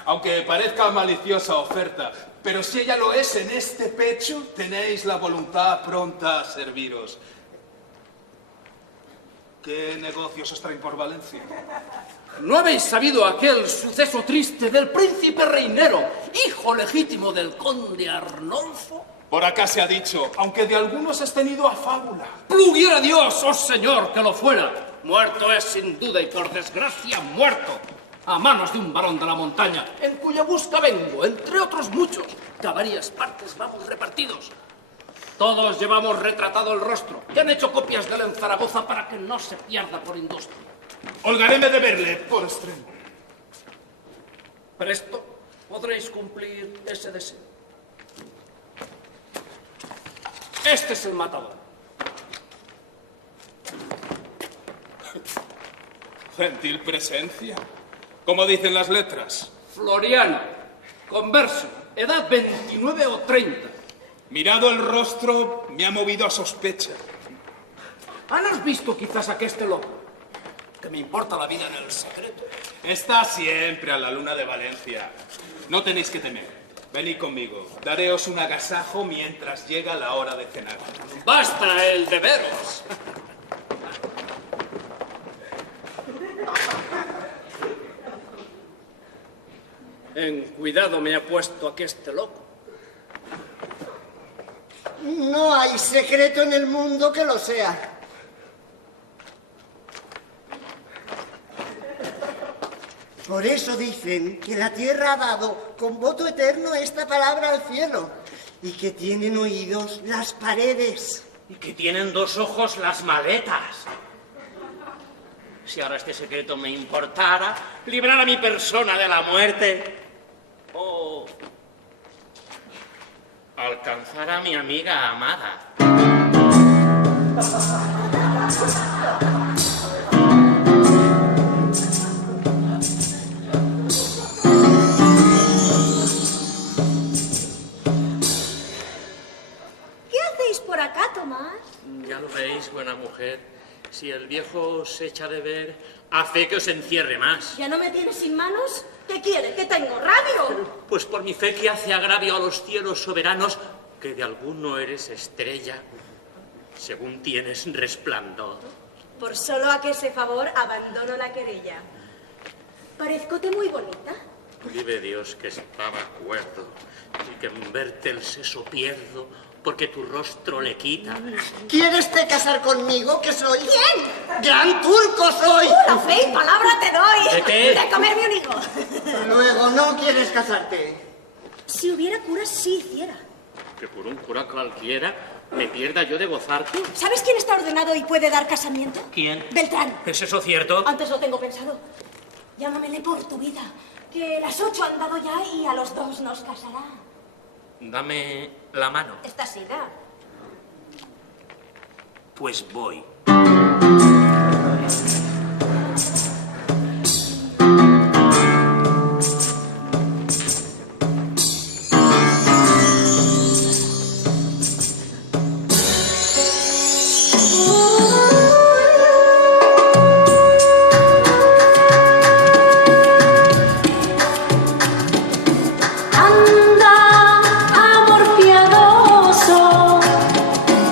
Aunque parezca maliciosa oferta, pero si ella lo es en este pecho, tenéis la voluntad pronta a serviros. ¿Qué negocios os traen por Valencia? ¿No habéis sabido aquel suceso triste del príncipe Reinero, hijo legítimo del conde Arnolfo? Por acá se ha dicho, aunque de algunos has tenido a fábula. ¡Pluguiera Dios, oh señor, que lo fuera! Muerto es sin duda y por desgracia muerto, a manos de un varón de la montaña, en cuya busca vengo, entre otros muchos, que a varias partes vamos repartidos. Todos llevamos retratado el rostro, que han hecho copias de él en Zaragoza para que no se pierda por industria. Holgaréme de verle por extremo. Presto podréis cumplir ese deseo. Este es el matador. Gentil presencia. ¿Cómo dicen las letras? Floriano, converso, edad 29 o 30. Mirado el rostro, me ha movido a sospecha. ¿Han visto quizás a este loco? Que me importa la vida en el secreto. Está siempre a la luna de Valencia. No tenéis que temer. Venid conmigo. Daréos un agasajo mientras llega la hora de cenar. ¡Basta el de veros! En cuidado me ha puesto este loco. No hay secreto en el mundo que lo sea. Por eso dicen que la tierra ha dado con voto eterno esta palabra al cielo y que tienen oídos las paredes. Y que tienen 2 ojos las maletas. Si ahora este secreto me importara, librar a mi persona de la muerte o alcanzar a mi amiga amada. ¿Qué hacéis por acá, Tomás? Ya lo veis, buena mujer. Si el viejo os echa de ver, hace que os encierre más. ¿Ya no me tienes sin manos? ¿Qué quiere? ¿Que tengo radio? Pues por mi fe que hace agravio a los cielos soberanos, que de alguno eres estrella, según tienes resplandor. Por solo a que ese favor abandono la querella. ¿Parezcote muy bonita? Vive Dios que estaba acuerdo, y que en verte el seso pierdo, porque tu rostro le quita. ¿Quieres te casar conmigo, que soy? ¿Quién? ¡Gran turco soy! ¡La fe y palabra te doy! ¿De qué? ¡De comerme un higo! Luego, ¿no quieres casarte? Si hubiera curas, sí hiciera. Que por un cura cualquiera me pierda yo de gozarte. ¿Sabes quién está ordenado y puede dar casamiento? ¿Quién? Beltrán. ¿Es eso cierto? Antes lo tengo pensado. Llámamele por tu vida, que las 8 han dado ya y a los 2 nos casará. Dame la mano. Esta sí da. Pues voy.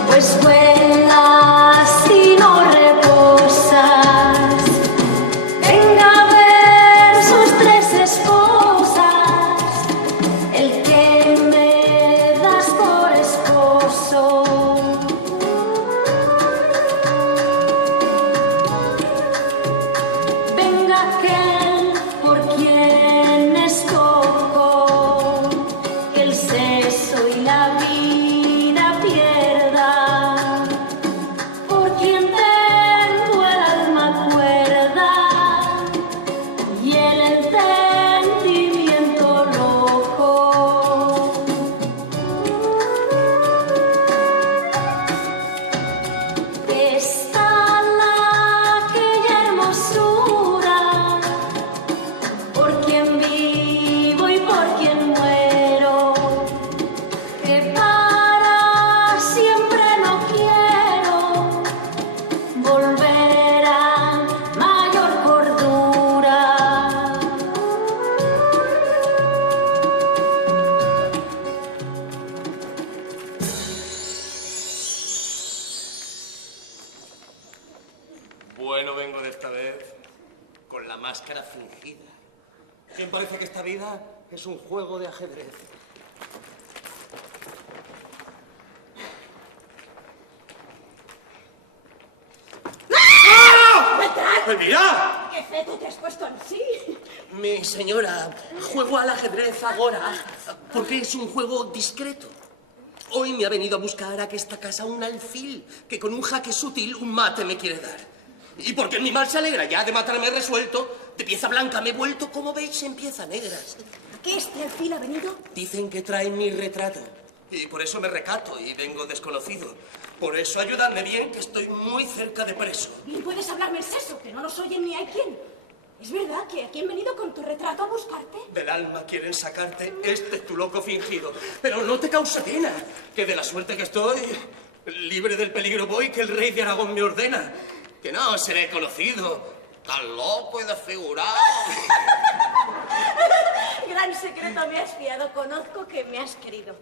Pues vuelas y no reposas. bueno vengo de esta vez con la máscara fingida. Bien parece que esta vida es un juego de ajedrez. ¡Elvira! ¿Qué feto te has puesto en sí? Mi señora, juego al ajedrez ahora porque es un juego discreto. Hoy me ha venido a buscar a esta casa un alfil que con un jaque sutil un mate me quiere dar. Y porque mi mal se alegra ya de matarme resuelto, de pieza blanca me he vuelto, como veis, en pieza negra. ¿A qué este alfil ha venido? Dicen que trae mi retrato. Y por eso me recato y vengo desconocido. Por eso ayudadme bien, que estoy muy cerca de preso. Bien puedes hablarme en seso, que no nos oyen ni hay quien. ¿Es verdad que aquí han venido con tu retrato a buscarte? Del alma quieren sacarte este tu loco fingido. Pero no te causa pena, que de la suerte que estoy, libre del peligro voy, que el rey de Aragón me ordena. Que no seré conocido, tan loco y desfigurado. Gran secreto me has fiado, conozco que me has querido.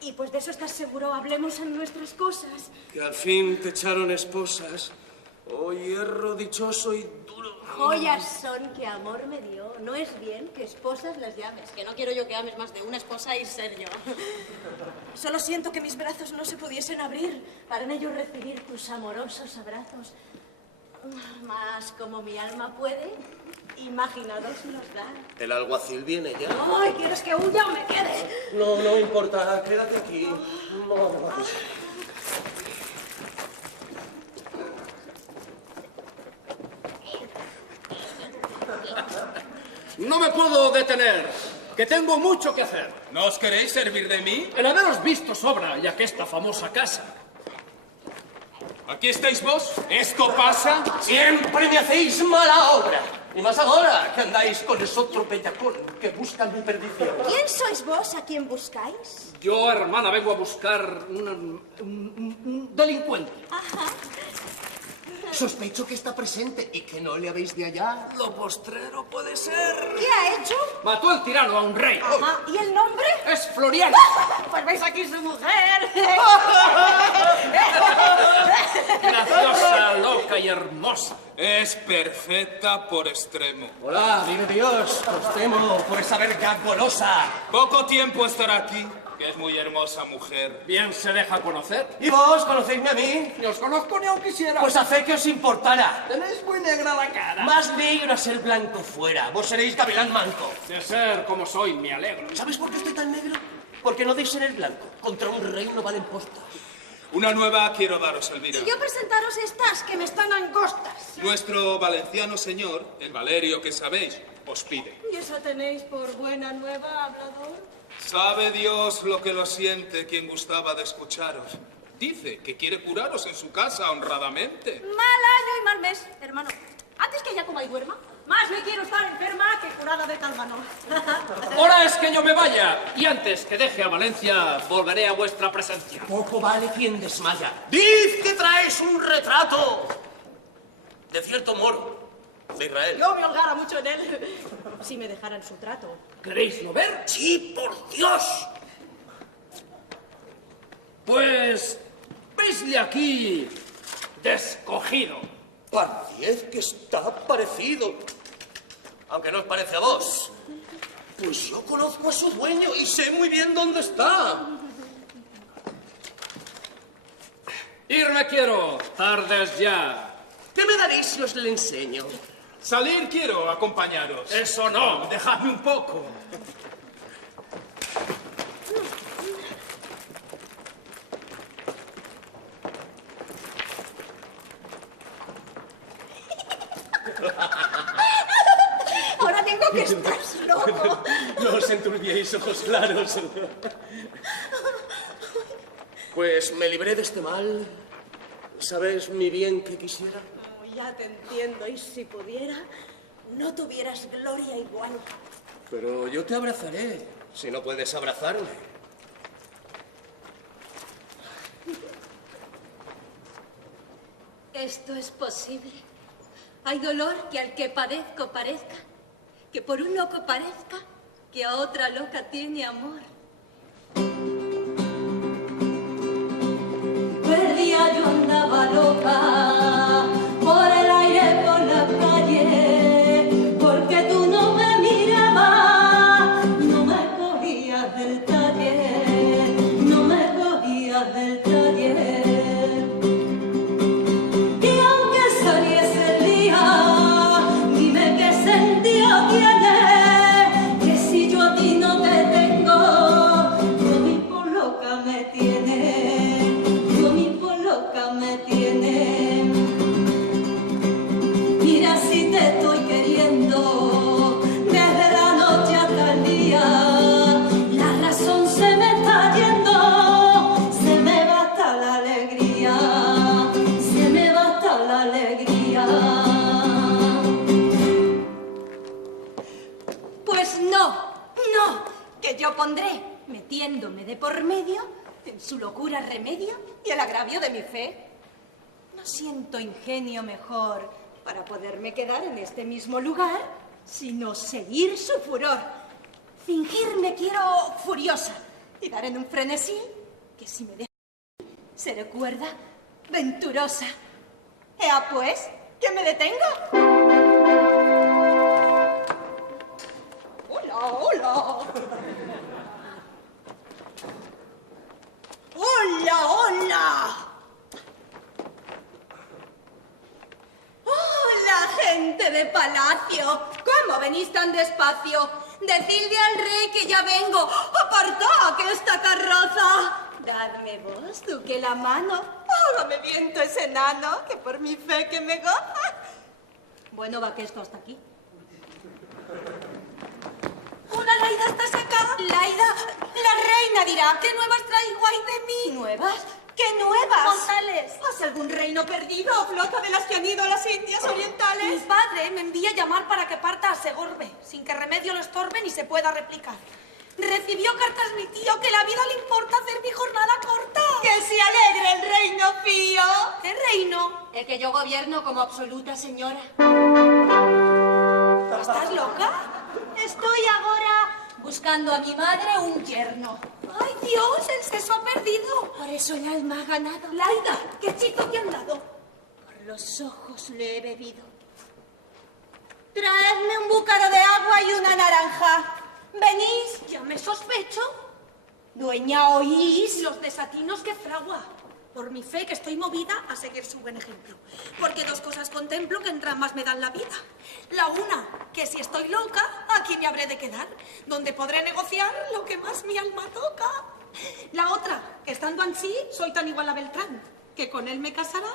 Y pues de eso estás seguro, hablemos en nuestras cosas. Que al fin te echaron esposas, oh hierro dichoso y duro. Joyas son que amor me dio. No es bien que esposas las llames, que no quiero yo que ames más de una esposa y ser yo. Solo siento que mis brazos no se pudiesen abrir para en ellos recibir tus amorosos abrazos. Mas como mi alma puede, imaginados nos da. El alguacil viene ya. ¡Ay, quieres que huya o me quede! No, no importa, quédate aquí. No. No me puedo detener, que tengo mucho que hacer. ¿No os queréis servir de mí? El haberos visto sobra, ya que esta famosa casa. ¿Aquí estáis vos? ¿Esto pasa? Siempre me hacéis mala obra. Y más ahora que andáis con ese otro bellacón que busca mi perdición. ¿Quién sois vos a quien buscáis? Yo, hermana, vengo a buscar un delincuente. Ajá. Sospecho que está presente y que no le habéis de allá. Lo postrero puede ser. ¿Qué ha hecho? Mató el tirano a un rey. Ajá. ¿Y el nombre? Es Floriano. Pues veis aquí su mujer. Graciosa, loca y hermosa. Es perfecta por extremo. Hola, vive Dios. Os temo por esa verga golosa. Poco tiempo estará aquí, que es muy hermosa mujer. Bien se deja conocer. ¿Y vos conocéisme a mí? Ni os conozco ni aun quisiera. Pues a fe que os importará. Tenéis muy negra la cara. Más negro a ser blanco fuera. Vos seréis gavilán manco. De ser como soy, me alegro. ¿Sabes por qué estoy tan negro? Porque no deis ser el blanco. Contra un rey no valen postas. Una nueva quiero daros, Elvira. Y yo presentaros estas, que me están angostas. Nuestro valenciano señor, el Valerio que sabéis, os pide. ¿Y eso tenéis por buena nueva, hablador? Sabe Dios lo que lo siente quien gustaba de escucharos. Dice que quiere curaros en su casa honradamente. Mal año y mal mes, hermano. Antes que ella coma y duerma, más me quiero estar enferma que curada de tal mano. Ahora es que yo me vaya, y antes que deje a Valencia, volveré a vuestra presencia. Poco vale quien desmaya. ¡Diz que traes un retrato de cierto moro de Israel! Yo me holgara mucho en él, si me dejaran su trato. ¿Queréislo ver? ¡Sí, por Dios! Pues, veisle aquí, descogido. Parciez que está parecido. Aunque no os parece a vos. Pues yo conozco a su dueño y sé muy bien dónde está. Irme quiero, tardes ya. ¿Qué me daréis si os le enseño? Salir quiero acompañaros. Eso no, dejadme un poco. Ahora tengo que estás loco. No os enturbiéis, ojos claros. Pues me libré de este mal. ¿Sabes mi bien que quisiera? Ya te entiendo, y si pudiera, no tuvieras gloria igual. Pero yo te abrazaré, si no puedes abrazarme. ¿Esto es posible? ¿Hay dolor que al que padezco parezca? ¿Que por un loco parezca que a otra loca tiene amor? Perdía yo andaba loca por el aire. bien, no me cogía del taller. Y aunque saliese el día, dime qué sentido tiene, que si yo a ti no te tengo, tú a mí por loca me tienes, tú a mí por loca me tienes. Mira si te estoy queriendo, desde la noche hasta el día, la razón se me está yendo, se me va hasta la alegría, se me va hasta la alegría. Pues no, que yo pondré, metiéndome de por medio, en su locura remedio y el agravio de mi fe. No siento ingenio mejor para poderme quedar en este mismo lugar, sino seguir su furor. Fingirme quiero furiosa y dar en un frenesí que si me deja seré cuerda, venturosa. Ea pues, que me detenga. Hola, hola. Hola, hola. Hola, gente de palacio. ¿Cómo venís tan despacio? Decidle al rey que ya vengo. Apartad que esta carroza. Dadme vos, duque, la mano. Hágame viento ese enano, que por mi fe que me goza. Bueno, va que esto hasta aquí. Hola, Laida, ¿estás acá? Laida, la reina dirá, ¿qué nuevas traigo ahí de mí? ¿Nuevas? ¿Qué nuevas? González. ¿Has algún reino perdido o flota de las que han ido a las Indias Orientales? Mi padre me envía a llamar para que parta a Segorbe, sin que remedio lo estorbe ni se pueda replicar. Recibió cartas mi tío que la vida le importa hacer mi jornada corta. ¡Que se alegre el reino pío! ¿Qué reino? El que yo gobierno como absoluta señora. ¿Estás loca? Estoy ahora buscando a mi madre un yerno. ¡Ay, Dios! El seso ha perdido. Por eso el alma ha ganado. Laida, ¿qué hechizo te han dado? Por los ojos le he bebido. Traedme un búcaro de agua y una naranja. ¿Venís? Ya me sospecho. Dueña, ¿oís los desatinos que fragua? Por mi fe que estoy movida a seguir su buen ejemplo. Porque dos cosas contemplo que entrambas me dan la vida. La una, que si estoy loca, aquí me habré de quedar, donde podré negociar lo que más mi alma toca. La otra, que estando ansí, soy tan igual a Beltrán, que con él me casará,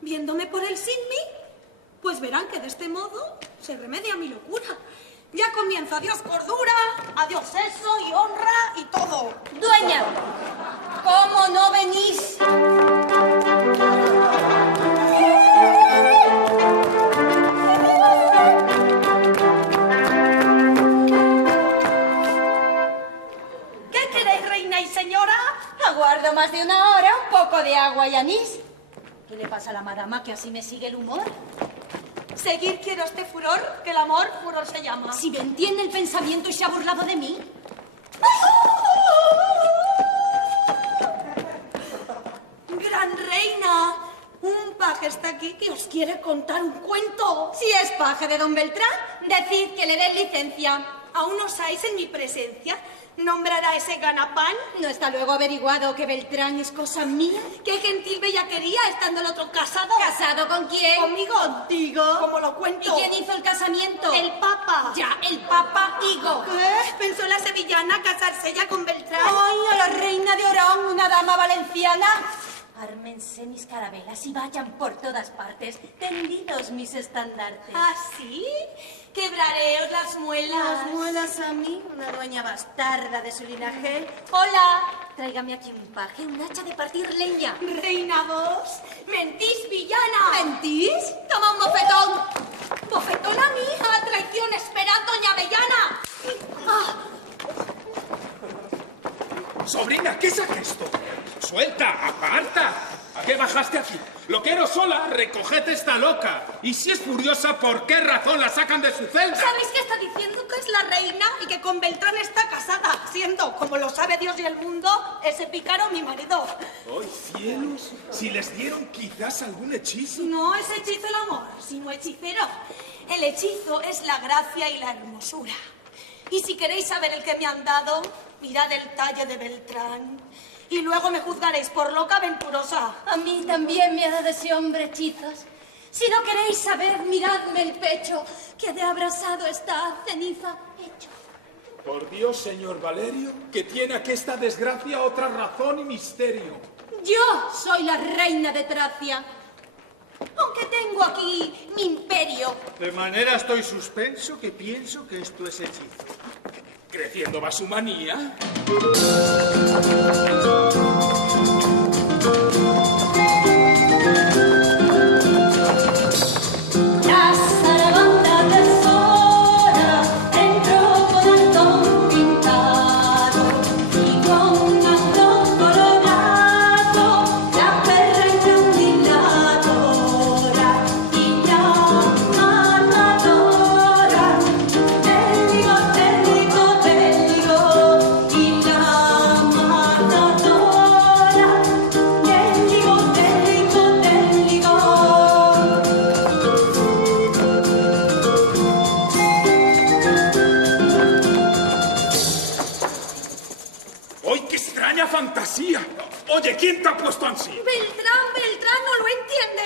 viéndome por él sin mí, pues verán que de este modo se remedia mi locura. Ya comienza, adiós cordura, adiós eso y honra y todo. Dueña, ¿cómo no venís? ¿Qué queréis, reina y señora? Aguardo más de una hora, un poco de agua y anís. ¿Qué le pasa a la madama que así me sigue el humor? Seguir quiero este furor, que el amor furor se llama. Si me entiende el pensamiento y se ha burlado de mí. Gran reina, un paje está aquí que os quiere contar un cuento. Si es paje de don Beltrán, decid que le den licencia. ¿Aún osáis en mi presencia nombrar a ese ganapán? ¿No está luego averiguado que Beltrán es cosa mía? ¿Qué gentil bellaquería estando el otro casado? ¿Casado con quién? Conmigo. ¿Contigo? ¿Cómo lo cuento? ¿Y quién hizo el casamiento? El Papa. Ya, el Papa Higo. ¿Qué? ¿Pensó la sevillana casarse ya con Beltrán? ¡Ay, a la reina de Orán, una dama valenciana! Ármense mis carabelas y vayan por todas partes, tendidos mis estandartes. ¿Ah, sí? Quebrareos las muelas. ¿Las muelas a mí? Una dueña bastarda de su linaje. Hola, tráigame aquí un paje, un hacha de partir leña. Reina vos, mentís, villana. ¿Mentís? Toma un bofetón. ¿Bofetón a mí? A traición, esperad, doña Avellana. Ah. Sobrina, ¿qué saca esto? ¡Suelta! ¡Aparta! ¿A qué bajaste aquí? Lo quiero sola, recoged esta loca. Y si es furiosa, ¿por qué razón la sacan de su celda? ¿Sabéis que está diciendo que es la reina y que con Beltrán está casada? Siendo, como lo sabe Dios y el mundo, ese pícaro mi marido. ¡Ay, cielos! Si les dieron quizás algún hechizo. No es hechizo el amor, sino hechicero. El hechizo es la gracia y la hermosura. Y si queréis saber el que me han dado, mirad el talle de Beltrán. Y luego me juzgaréis por loca aventurosa. A mí también me ha dado ese hombre hechizos. Si no queréis saber, miradme el pecho, que de abrasado está ceniza hecho. Por Dios, señor Valerio, que tiene aquí esta desgracia otra razón y misterio. Yo soy la reina de Tracia, aunque tengo aquí mi imperio. De manera estoy suspenso que pienso que esto es hechizo. Creciendo va su manía. La zarabanda persona entró con el don pintado y con andón colorado, la perra encandilladora y la matadora, del ligo y la matadora, del ligo. ¡Ay, qué extraña fantasía! Oye, ¿quién te ha puesto así? Beltrán no lo entiende.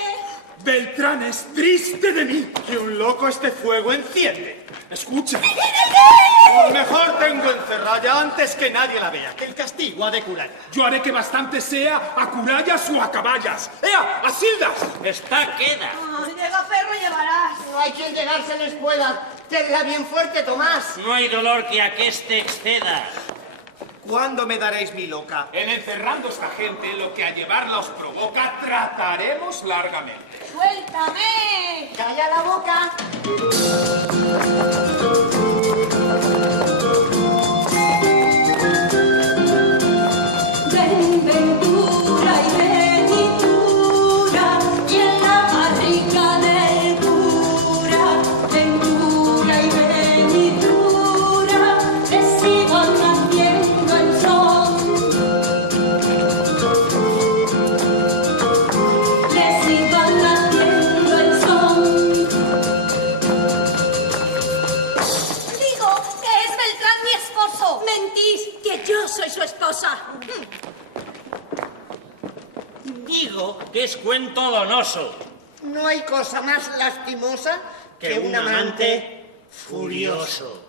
Beltrán es triste de mí. Que un loco este fuego enciende. Escucha. Mejor tengo encerrada antes que nadie la vea, que el castigo ha de curarla. Yo haré que bastante sea a curallas o a caballas. ¡Ea, a sildas! Está queda. Llega perro llevarás. No hay quien llegárseles pueda. Tenla bien fuerte, Tomás. No hay dolor que aqueste exceda. ¿Cuándo me daréis mi loca? En encerrando a esta gente, lo que a llevarla os provoca, trataremos largamente. ¡Suéltame! ¡Calla la boca! Ven, ventura y venitura, y en la barriga del cura, ventura y venitura, les iban haciendo el son. Les iban haciendo el son. Digo que es Beltrán mi esposo. Mentís, que yo soy su esposa. Digo que es cuento donoso. No hay cosa más lastimosa Que un amante furioso.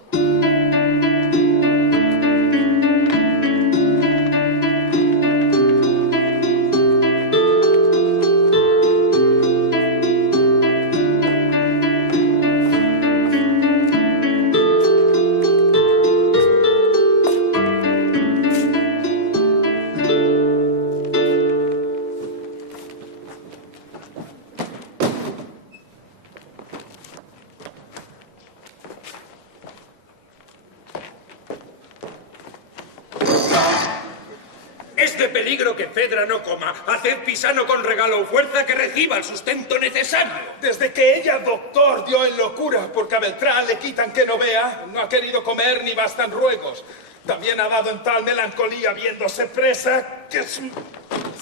Es de peligro que Fedra no coma. Haced pisano con regalo o fuerza que reciba el sustento necesario. Desde que ella, doctor, dio en locura porque a Beltrán le quitan que no vea, no ha querido comer ni bastan ruegos. También ha dado en tal melancolía viéndose presa que su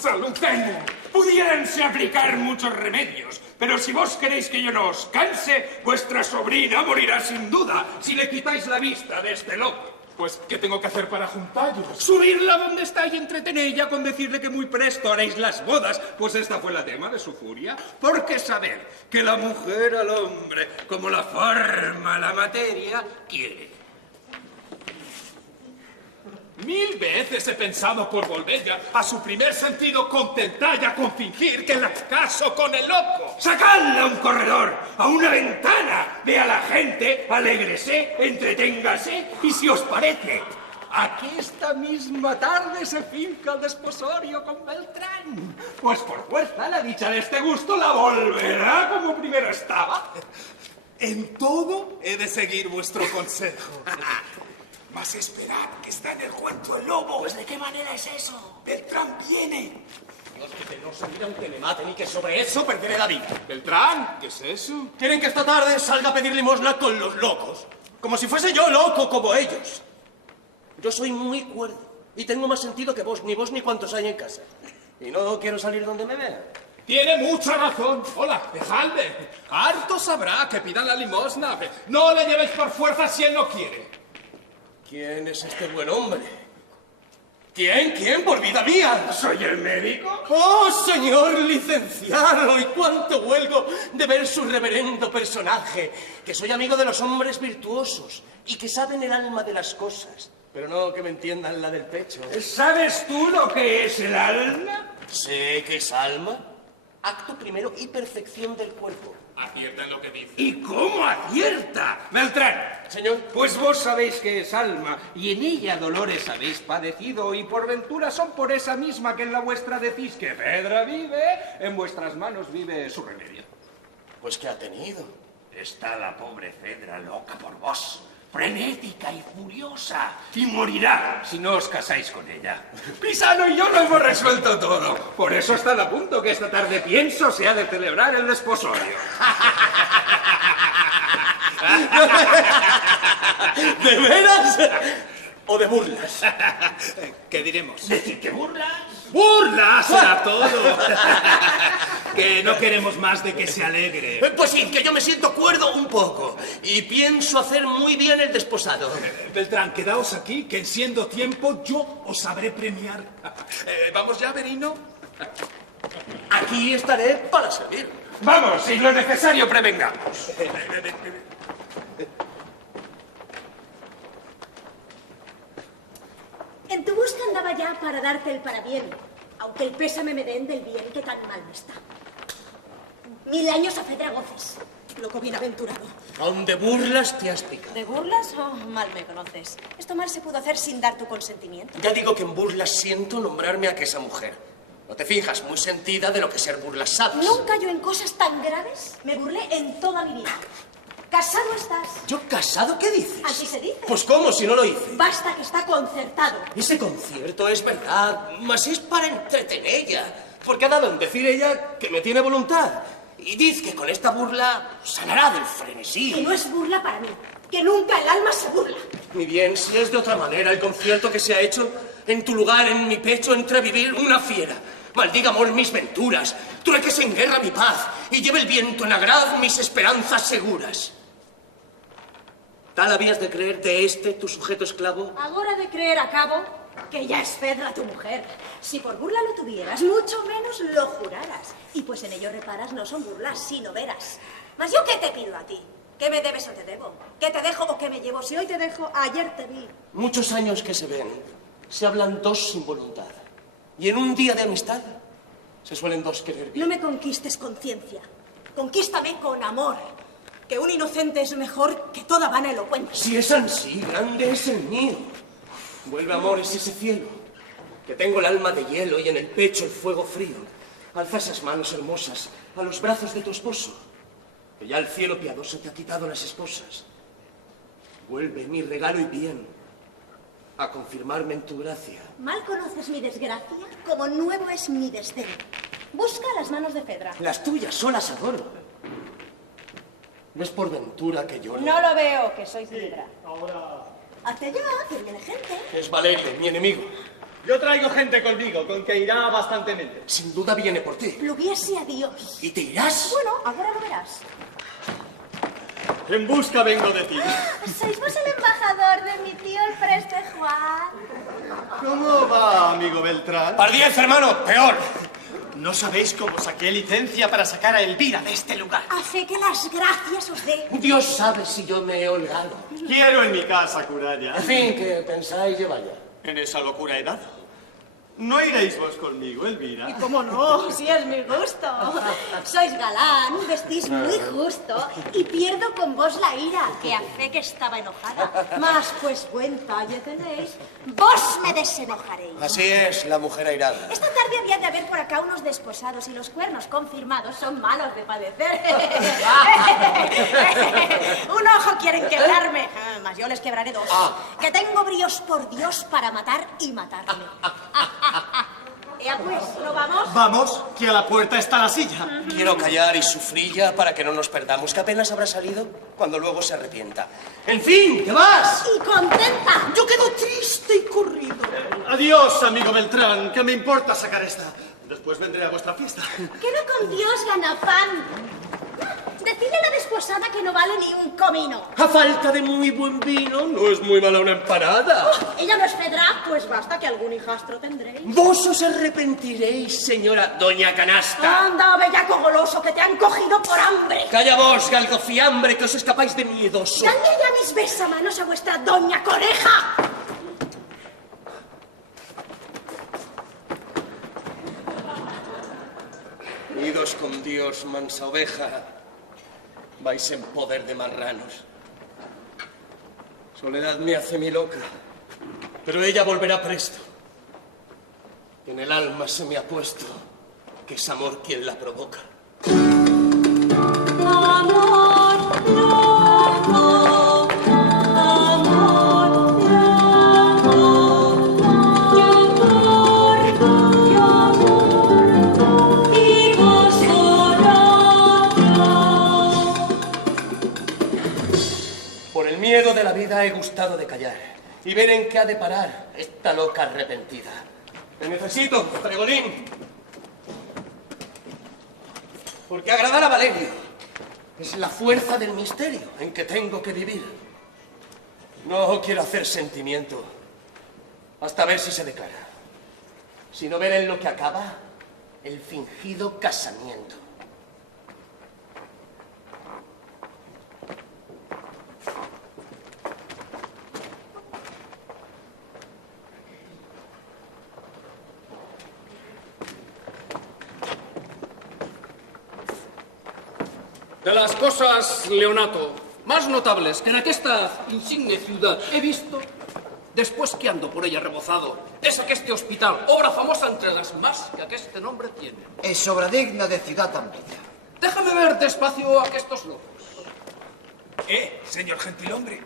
salud tengo. Pudiéranse aplicar muchos remedios, pero si vos queréis que yo no os canse, vuestra sobrina morirá sin duda si le quitáis la vista de este loco. Pues, ¿qué tengo que hacer para juntarlos? Subirla donde está y entretenella con decirle que muy presto haréis las bodas, pues esta fue la tema de su furia. Porque saber que la mujer al hombre, como la forma la materia, quiere. 1000 veces he pensado por volverla a su primer sentido contentalla con fingir que la caso con el loco. ¡Sacadla a un corredor, a una ventana! Ve a la gente, alégrese, entreténgase, y si os parece, aquí esta misma tarde se finca el desposorio con Beltrán. Pues por fuerza la dicha de este gusto la volverá como primero estaba. En todo he de seguir vuestro consejo. Mas esperad, que está en el cuento el lobo. Pues ¿de qué manera es eso? Beltrán viene. Dios, que no salir aunque me maten y que sobre eso perderé la vida. Beltrán, ¿qué es eso? Quieren que esta tarde salga a pedir limosna con los locos. Como si fuese yo loco como ellos. Yo soy muy cuerdo y tengo más sentido que vos, ni cuantos hay en casa. Y no quiero salir donde me vean. Tiene mucha razón. Hola, dejadle. Harto sabrá que pidan la limosna. No le llevéis por fuerza si él no quiere. ¿Quién es este buen hombre? ¿Quién? ¿Quién? ¡Por vida mía! ¿Soy el médico? ¡Oh, señor licenciado! ¡Y cuánto huelgo de ver su reverendo personaje! Que soy amigo de los hombres virtuosos y que saben el alma de las cosas. Pero no que me entiendan la del pecho. ¿Sabes tú lo que es el alma? Sé que es alma. Acto primero y perfección del cuerpo. Acierta en lo que dice. ¿Y cómo acierta? Beltrán. Señor. Pues vos sabéis que es alma, y en ella dolores habéis padecido, y por ventura son por esa misma que en la vuestra decís que Fedra vive, en vuestras manos vive su remedio. Pues ¿qué ha tenido? Está la pobre Fedra loca por vos, frenética y furiosa, y morirá si no os casáis con ella. Pisano y yo lo hemos resuelto todo. Por eso está a punto que esta tarde pienso se ha de celebrar el desposorio. ¿De veras? ¿O de burlas? ¿Qué diremos? ¿Decir que burlas? ¡Burlas será todo! Que no queremos más de que se alegre. Pues sí, que yo me siento cuerdo un poco. Y pienso hacer muy bien el desposado. Beltrán, quedaos aquí, que en siendo tiempo yo os sabré premiar. ¿Vamos ya, Verino? Aquí estaré para servir. Vamos, si lo necesario prevengamos. En tu busca andaba ya para darte el parabién, aunque el pésame me den del bien que tan mal me está. 1000 años a Fedra goces, loco bienaventurado. Aún de burlas te has picado. ¿De burlas? Oh, mal me conoces. Esto mal se pudo hacer sin dar tu consentimiento. Ya digo que en burlas siento nombrarme a aquella mujer. No te fijas, muy sentida de lo que ser burlas sabes. Nunca yo en cosas tan graves me burlé en toda mi vida. ¿Casado estás? ¿Yo casado? ¿Qué dices? Así se dice. Pues ¿cómo si no lo hice? Basta que está concertado. Ese concierto es verdad, mas es para entretenerla. Porque ha dado en decir ella que me tiene voluntad. Y dice que con esta burla sanará del frenesí. Que no es burla para mí. Que nunca el alma se burla. Muy bien, si es de otra manera el concierto que se ha hecho, en tu lugar, en mi pecho, entre vivir una fiera. Maldiga amor mis venturas, trueques en guerra mi paz, y lleve el viento en agrad mis esperanzas seguras. ¿Tal habías de creer de este, tu sujeto esclavo? Ahora de creer a cabo que ya es Fedra tu mujer. Si por burla lo tuvieras, mucho menos lo juraras. Y pues en ello reparas, no son burlas, sino veras. Mas yo, ¿qué te pido a ti? ¿Qué me debes o te debo? ¿Qué te dejo o qué me llevo? Si hoy te dejo, ayer te vi. Muchos años que se ven, se hablan dos sin voluntad. Y en un día de amistad, se suelen dos querer bien. No me conquistes con ciencia. Conquístame con amor. Que un inocente es mejor que toda vana elocuencia. Si es ansí, grande es el mío. Vuelve, amores, ese cielo. Que tengo el alma de hielo y en el pecho el fuego frío. Alza esas manos hermosas a los brazos de tu esposo. Que ya el cielo piadoso te ha quitado las esposas. Vuelve, mi regalo y bien, a confirmarme en tu gracia. Mal conoces mi desgracia, como nuevo es mi desdén. Busca las manos de Fedra. Las tuyas solas adoro. No es por ventura que yo No lo veo, que sois Fedra. Ahora... Hazte ya, que viene gente. Es Valerio, mi enemigo. Yo traigo gente conmigo, con que irá bastantemente. Sin duda viene por ti. Pluguiese a Dios. ¿Y te irás? Bueno, ahora lo verás. En busca vengo de ti. ¿Sois vos el embajador de mi tío el preste Juan? ¿Cómo va, amigo Beltrán? ¡Pardiez, hermano! ¡Peor! No sabéis cómo saqué licencia para sacar a Elvira de este lugar. A fe que las gracias os dé. Dios sabe si yo me he holgado. Quiero en mi casa, Curaya. En fin, ¿qué pensáis llevar ya? En esa locura edad. ¿No iréis vos conmigo, Elvira? ¿Y cómo no? Si es mi gusto. Sois galán, vestís muy justo y pierdo con vos la ira, que a fe que estaba enojada. Mas pues buen talle tenéis, vos me desenojaréis. Así es, la mujer airada. Esta tarde había de haber por acá unos desposados y los cuernos confirmados son malos de padecer. Un ojo quieren quebrarme, mas yo les quebraré dos. Que tengo bríos por Dios para matar y matarme. Ya pues, ¿no vamos? Vamos, que a la puerta está la silla. Quiero callar y sufrir ya para que no nos perdamos, que apenas habrá salido cuando luego se arrepienta. ¡En fin, te vas! ¡Y contenta! Yo quedo triste y corrido. Adiós, amigo Beltrán, que me importa sacar esta. Después vendré a vuestra fiesta. Quedo con Dios, ganapán. Decidle a la desposada que no vale ni un comino. A falta de muy buen vino, no es muy mala una empanada. Ella no es Fedra, pues basta que algún hijastro tendréis. Vos os arrepentiréis, señora Doña Canasta. Anda, bellaco goloso, que te han cogido por hambre. Calla vos, galgo fiambre, que os escapáis de miedoso. Dadle ya mis besamanos a vuestra Doña Coneja. Idos con Dios, mansa oveja. Vais en poder de marranos. Soledad me hace mi loca, pero ella volverá presto. En el alma se me ha puesto que es amor quien la provoca. Amor loco, amor loco, y amor, y vos Por el miedo de la vida he gustado de callar y ver en qué ha de parar esta loca arrepentida. Te necesito, Fregolín. Porque agradar a Valerio es la fuerza del misterio en que tengo que vivir. No quiero hacer sentimiento hasta ver si se declara, sino ver en lo que acaba el fingido casamiento. De las cosas, Leonato, más notables que en aquesta insigne ciudad he visto, después que ando por ella rebozado, es aqueste hospital, obra famosa entre las más que aqueste nombre tiene. Es obra digna de ciudad tan bella. Déjame ver despacio a aquestos locos. Señor gentilhombre.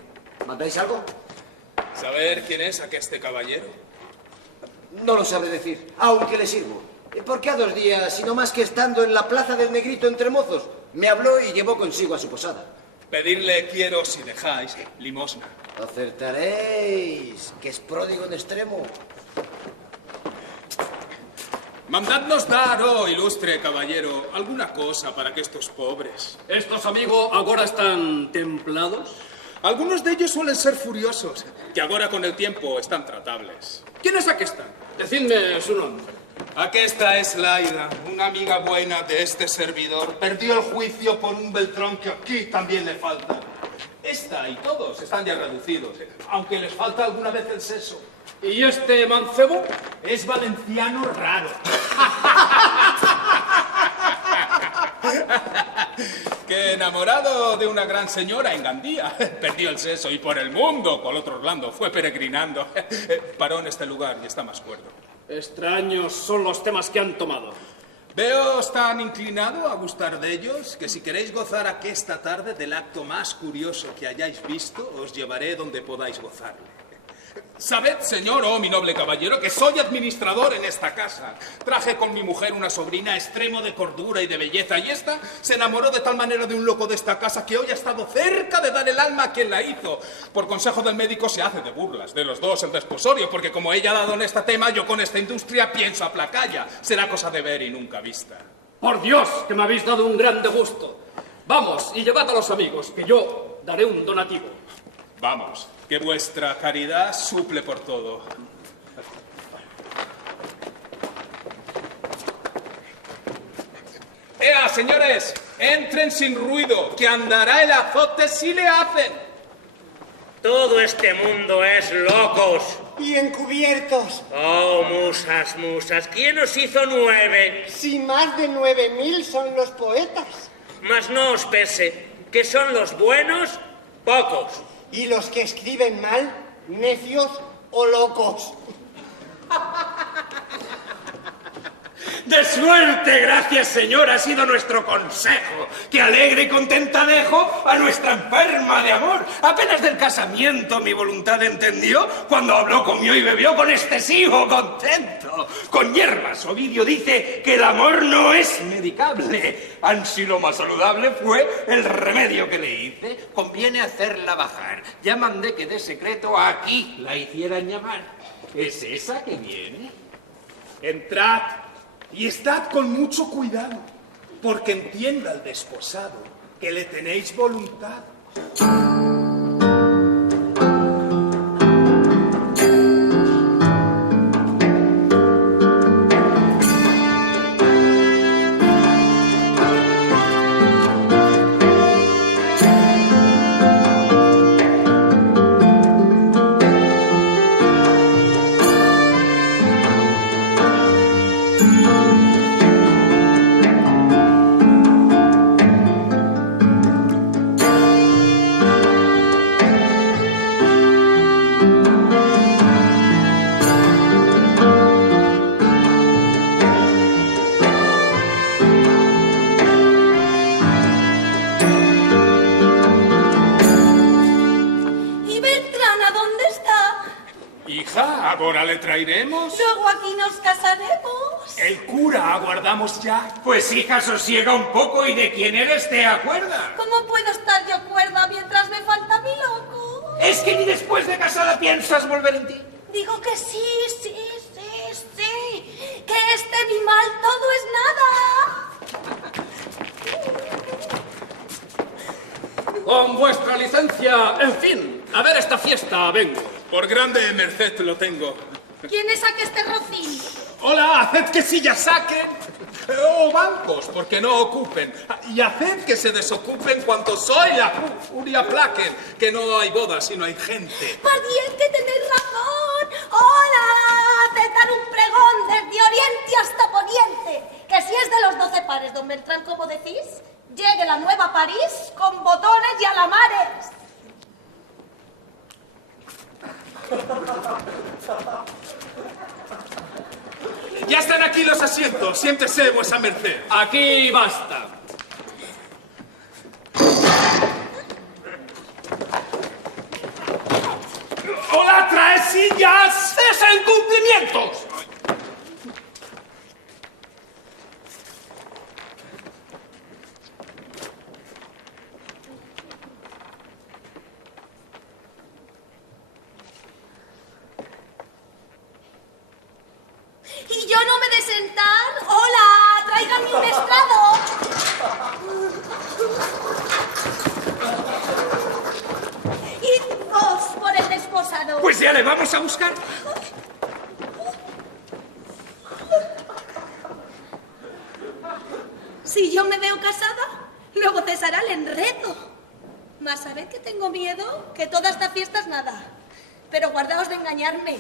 ¿Mandáis algo? ¿Saber quién es aqueste caballero? No lo sabré decir, aunque le sirvo. Porque a 2 días, y no más que estando en la plaza del Negrito entre mozos, me habló y llevó consigo a su posada. Pedirle quiero, si dejáis, limosna. Acertaréis, que es pródigo en extremo. Mandadnos dar, oh ilustre caballero, alguna cosa para que estos pobres... ¿Estos, amigo, ahora están templados? Algunos de ellos suelen ser furiosos, que ahora con el tiempo están tratables. ¿Quién es aquesta? Decidme su nombre. Aquesta es Laida, una amiga buena de este servidor. Perdió el juicio por un Beltrón que aquí también le falta. Esta y todos están ya reducidos, aunque les falta alguna vez el seso. ¿Y este mancebo? Es valenciano raro. Que enamorado de una gran señora en Gandía, perdió el seso y por el mundo, cual otro Orlando, fue peregrinando. Paró en este lugar y está más cuerdo. Extraños son los temas que han tomado. Veos tan inclinado a gustar de ellos, que si queréis gozar aquesta tarde del acto más curioso que hayáis visto, os llevaré donde podáis gozarle. Sabed, señor, oh mi noble caballero, que soy administrador en esta casa. Traje con mi mujer una sobrina extremo de cordura y de belleza, y esta se enamoró de tal manera de un loco de esta casa que hoy ha estado cerca de dar el alma a quien la hizo. Por consejo del médico se hace de burlas de los dos el desposorio, porque como ella ha dado en este tema, yo con esta industria pienso aplacalla. Será cosa de ver y nunca vista. Por Dios, que me habéis dado un grande gusto. Vamos y llevad a los amigos, que yo daré un donativo. Vamos, que vuestra caridad suple por todo. ¡Ea, señores! Entren sin ruido, que andará el azote si le hacen. Todo este mundo es locos. Y encubiertos. Oh, musas, musas, ¿quién os hizo 9? Si más de 9.000 son los poetas. Mas no os pese, que son los buenos, pocos. Y los que escriben mal, necios o locos. De suerte, gracias, señor, ha sido nuestro consejo, que alegre y contenta dejo a nuestra enferma de amor. Apenas del casamiento mi voluntad entendió, cuando habló, comió y bebió con excesivo contento. Con hierbas, Ovidio dice que el amor no es medicable, ansí lo más saludable fue el remedio que le hice. Conviene hacerla bajar, ya mandé que de secreto aquí la hicieran llamar. ¿Es esa que viene? Entrad. Y estad con mucho cuidado, porque entienda el desposado que le tenéis voluntad. Ahora le traeremos. Luego aquí nos casaremos. El cura aguardamos ya. Pues hija, sosiega un poco y de quién eres te acuerdas. ¿Cómo puedo estar yo cuerda mientras me falta mi loco? ¿Es que ni después de casada piensas volver en ti? Digo que sí. Que este mi mal todo es nada. Con vuestra licencia, en fin, a ver esta fiesta vengo. Por grande merced lo tengo. ¿Quién es aquel este rocín? Hola, haced que sillas saquen. O bancos, porque no ocupen. Y haced que se desocupen cuanto soy la furia plaquen. Que no hay bodas, sino hay gente. Pariente, tenéis razón. Hola, haced dar un pregón desde oriente hasta poniente. Que si es de los 12 pares, don Beltrán, como decís, llegue la nueva París con botones y alamares. Ya están aquí los asientos. Siéntese, vuesa merced. Aquí basta. ¡Hola, trae sillas! ¡Cesa incumplimientos! Y yo no me de sentar. ¡Hola! ¡Tráiganme un estrado! ¡Y vos por el desposado! Pues ya le vamos a buscar. Si yo me veo casada, luego cesará el enredo. Mas sabed que tengo miedo, que toda esta fiesta es nada. Pero guardaos de engañarme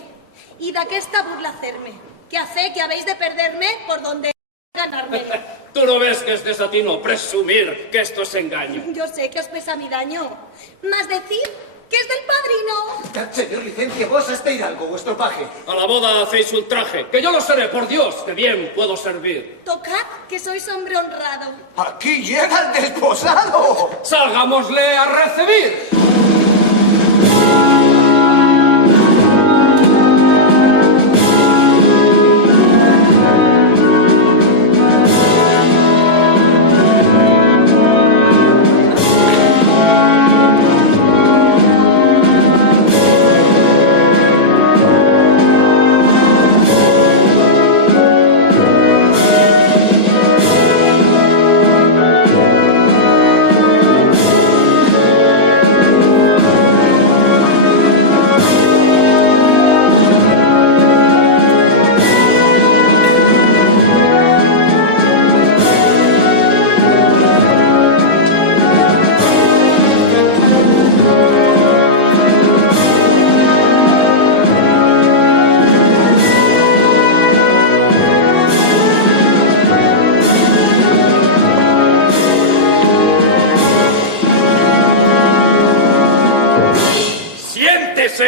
y de aquesta burla hacerme. Que hace que habéis de perderme por donde ganarme. Tú no ves que es desatino presumir que esto es engaño. Yo sé que os pesa mi daño. Mas decir que es del padrino. Señor, licencia vos a este hidalgo, vuestro paje. A la boda hacéis ultraje, que yo lo seré, por Dios, que bien puedo servir. Tocad que sois hombre honrado. Aquí llega el desposado. Salgámosle a recibir.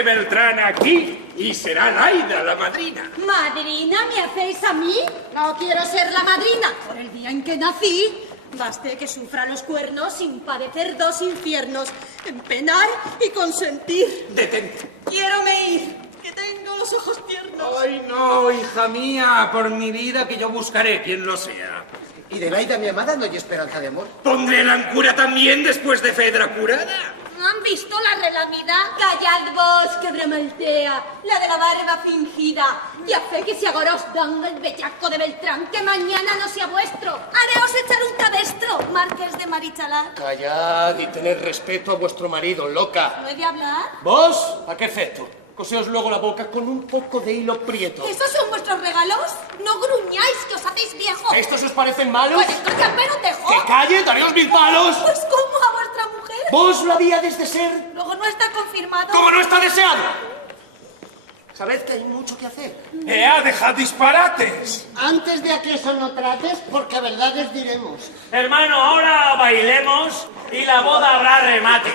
Beltrán aquí y será Laida la madrina. ¿Madrina me hacéis a mí? No quiero ser la madrina. Por el día en que nací, baste que sufra los cuernos sin padecer dos infiernos, en penar y consentir. Detente. Quiero me ir, que tengo los ojos tiernos. Ay, no, hija mía, por mi vida que yo buscaré quien lo sea. ¿Y de Laida, mi amada, no hay esperanza de amor? ¿Pondré la ancura también después de Fedra curada? ¿Han visto la relamida? Callad vos, que bramaltea, la de la barba fingida. Ya fe que si ahora os dan el bellaco de Beltrán, que mañana no sea vuestro. Hareos echar un cabestro, Marqués de Marichalar. Callad y tened respeto a vuestro marido, loca. ¿No he de hablar? ¿Vos? ¿A qué efecto? Coseos luego la boca con un poco de hilo prieto. ¿Esos son vuestros regalos? No gruñáis, que os hacéis viejos. ¿Estos os parecen malos? Pues esto ya pero tejo. ¡Que calle! ¡Daríos 1000 palos! Pues ¿cómo a vuestra mujer? ¿Vos lo habíades de ser? Luego no está confirmado. ¿Cómo no está deseado? Sabed que hay mucho que hacer. ¡Ea, dejad disparates! Antes de a que eso no trates, porque verdades diremos. Hermano, ahora bailemos y la boda habrá remate.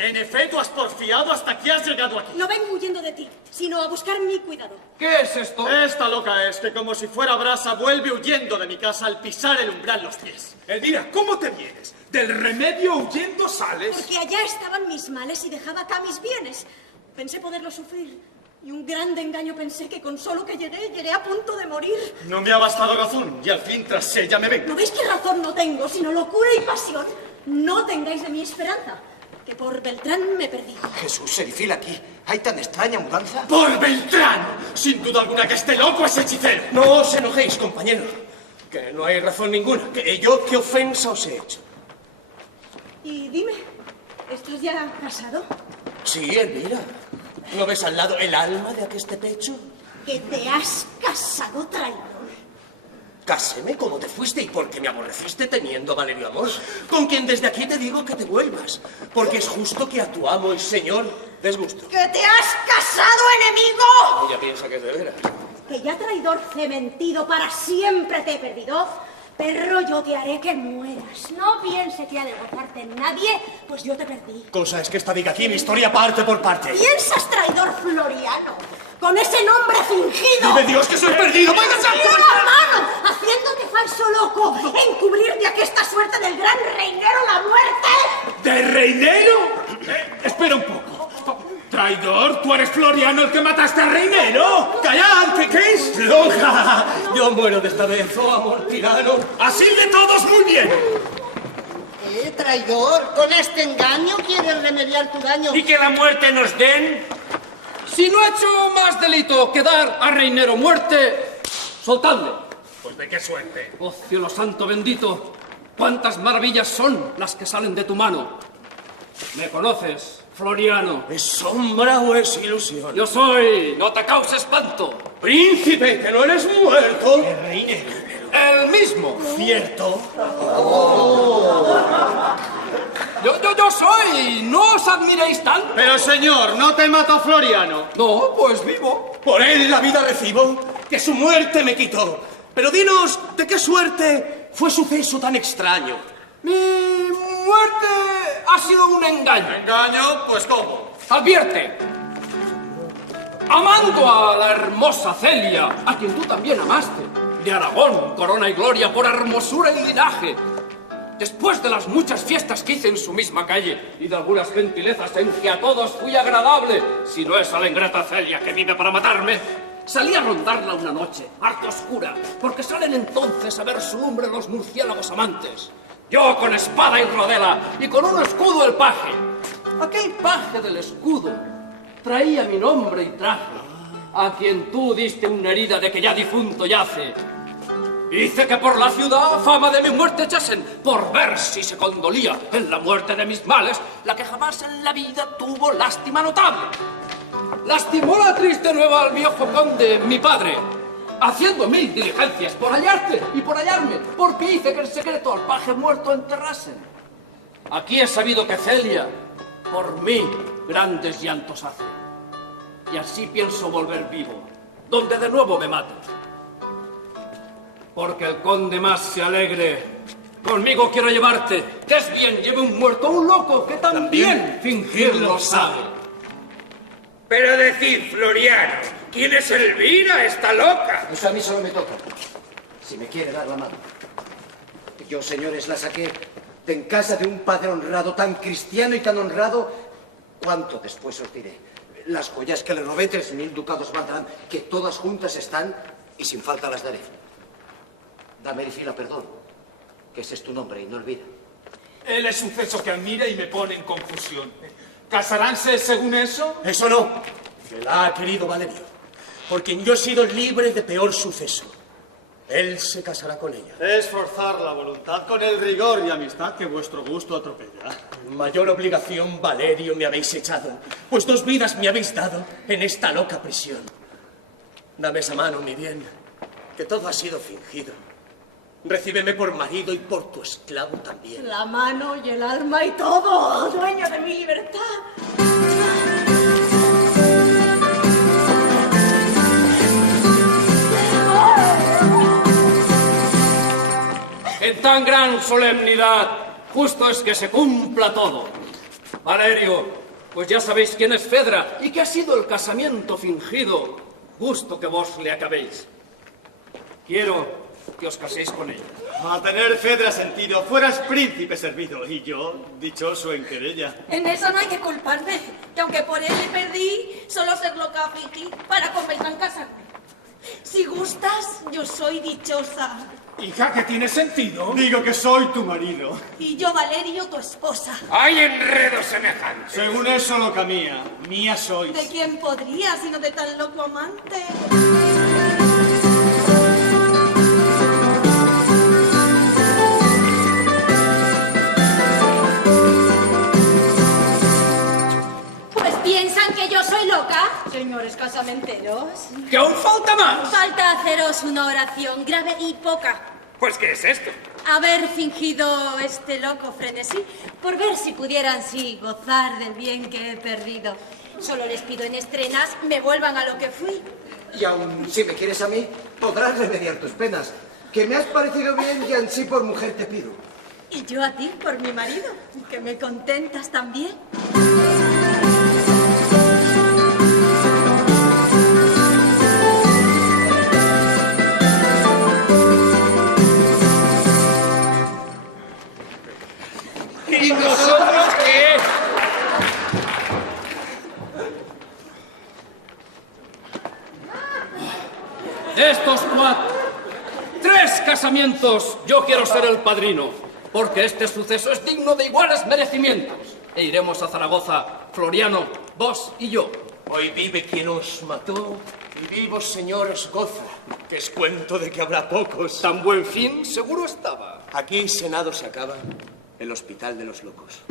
En efecto, has porfiado hasta que has llegado aquí. No vengo huyendo de ti, sino a buscar mi cuidado. ¿Qué es esto? Esta loca es que, como si fuera brasa, vuelve huyendo de mi casa al pisar el umbral los pies. Elvira, ¿cómo te vienes? ¿Del remedio huyendo sales? Porque allá estaban mis males y dejaba acá mis bienes. Pensé poderlo sufrir. Y un grande engaño pensé que con solo que llegué a punto de morir. No me ha bastado razón, y al fin tras ella me vengo. ¿No veis qué razón no tengo, sino locura y pasión? No tengáis de mi esperanza, que por Beltrán me perdí. Jesús, Serifil, aquí. ¿Hay tan extraña mudanza? ¡Por Beltrán! Sin duda alguna que esté loco ese hechicero. No os enojéis, compañero, que no hay razón ninguna. ¿Que yo qué ofensa os he hecho? Y dime, ¿estás ya casado? Sí, Elvira. ¿No ves al lado el alma de aqueste pecho? ¿Que te has casado, traidor? Cáseme como te fuiste y porque me aborreciste teniendo a Valerio Amor, con quien desde aquí te digo que te vuelvas, porque es justo que a tu amo y señor des gusto. ¡Que te has casado, enemigo! Ella piensa que es de veras. Que ya traidor mentido para siempre te he perdido. Perro, yo te haré que mueras. No piense que ha de gozarte nadie, pues yo te perdí. Cosa es que esta diga aquí mi historia parte por parte. ¿Piensas, traidor Floriano? Con ese nombre fingido. ¡Vive Dios que soy perdido! ¡Vaya santo! ¡Hermano! Haciéndote falso loco, encubrir de aquesta suerte del gran reinero la muerte. ¿De reinero? Espera un poco. Traidor, ¿tú eres Floriano el que mataste al reinero? ¡Callad! ¿Qué es? ¡Loca! Yo muero de esta vez, oh amor tirano. Así de todos muy bien. Traidor, con este engaño quieres remediar tu daño. ¿Y que la muerte nos den? Si no ha hecho más delito que dar a reinero muerte, soltadle. Pues de qué suerte. Oh, cielo santo bendito, cuántas maravillas son las que salen de tu mano. ¿Me conoces, Floriano? ¿Es sombra o es ilusión? Yo soy, no te cause espanto. Príncipe, que no eres muerto. El reinero. El mismo. ¿Cierto? Yo soy. No os admiréis tanto. Pero señor, ¿no te mató Floriano? No, pues vivo. Por él la vida recibo, que su muerte me quitó. Pero dinos, ¿de qué suerte fue suceso tan extraño? Mi muerte ha sido un engaño. ¿Engaño? Pues ¿cómo? Advierte. Amando a la hermosa Celia, a quien tú también amaste, de Aragón, corona y gloria por hermosura y linaje, después de las muchas fiestas que hice en su misma calle y de algunas gentilezas en que a todos fui agradable, si no es a la ingrata Celia que vive para matarme, salí a rondarla una noche, harto oscura, porque salen entonces a ver su lumbre los murciélagos amantes. Yo con espada y rodela y con un escudo el paje. Aquel paje del escudo traía mi nombre y traje, a quien tú diste una herida de que ya difunto yace. Hice que por la ciudad fama de mi muerte echasen, por ver si se condolía en la muerte de mis males, la que jamás en la vida tuvo lástima notable. Lastimó la triste nueva al viejo conde, mi padre, haciendo 1000 diligencias por hallarte y por hallarme, porque hice que en secreto al paje muerto enterrasen. Aquí he sabido que Celia, por mí, grandes llantos hace. Y así pienso volver vivo, donde de nuevo me mate. Porque el conde más se alegre. Conmigo quiero llevarte, que es bien lleve un muerto, un loco, que también fingirlo sabe. Pero decid, Floriano, ¿quién es Elvira, esta loca? Eso a mí solo me toca, si me quiere dar la mano. Yo, señores, la saqué de en casa de un padre honrado, tan cristiano y tan honrado, cuánto después os diré. Las joyas que le robé, 3000 ducados valdrán, que todas juntas están y sin falta las daré. Dame, Erifila, perdón, que ese es tu nombre y no olvida. Él es suceso que admira y me pone en confusión. ¿Casaránse según eso? Eso no, que la ha querido Valerio, por quien yo he sido libre de peor suceso. Él se casará con ella. Es forzar la voluntad con el rigor y amistad que vuestro gusto atropella. Mayor obligación, Valerio, me habéis echado, pues 2 vidas me habéis dado en esta loca prisión. Dame esa mano, mi bien, que todo ha sido fingido. Recíbeme por marido y por tu esclavo también. La mano y el alma y todo, dueño de mi libertad. En tan gran solemnidad, justo es que se cumpla todo. Valerio, pues ya sabéis quién es Fedra y que ha sido el casamiento fingido. Gusto que vos le acabéis. Quiero que os caséis con ella. A tener Fedra sentido, fueras príncipe servido, y yo, dichoso en querella. En eso no hay que culparme, que aunque por él le perdí, solo ser loca fingí para convencer en casarme. Si gustas, yo soy dichosa. Hija, ¿qué tiene sentido? Digo que soy tu marido. Y yo, Valerio, tu esposa. Hay enredo semejante. Según eso, loca mía, mía sois. ¿De quién podría, sino de tan loco amante? Pues piensan que yo soy loca. Señores casamenteros. ¡Que aún falta más! Falta haceros una oración grave y poca. Pues, ¿qué es esto? Haber fingido este loco frenesí por ver si pudieran sí gozar del bien que he perdido. Solo les pido en estrenas me vuelvan a lo que fui. Y aun si me quieres a mí, podrás remediar tus penas. Que me has parecido bien y ansí por mujer te pido. Y yo a ti por mi marido, que me contentas también. ¿Y nosotros qué? Estos 3 casamientos, yo quiero ser el padrino, porque este suceso es digno de iguales merecimientos. E iremos a Zaragoza, Floriano, vos y yo. Hoy vive quien os mató y vivos, señor, os goza, que es cuento de que habrá pocos. Tan buen fin seguro estaba. Aquí Senado se acaba, el hospital de los locos.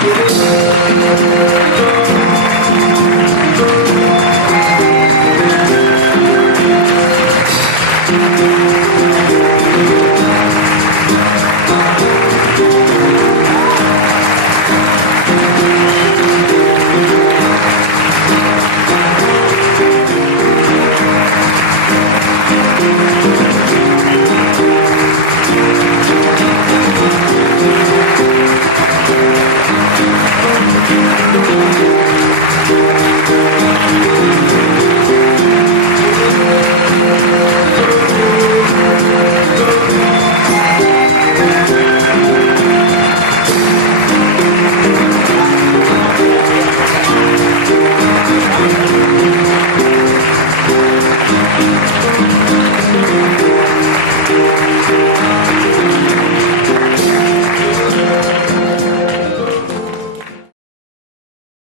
Thank you.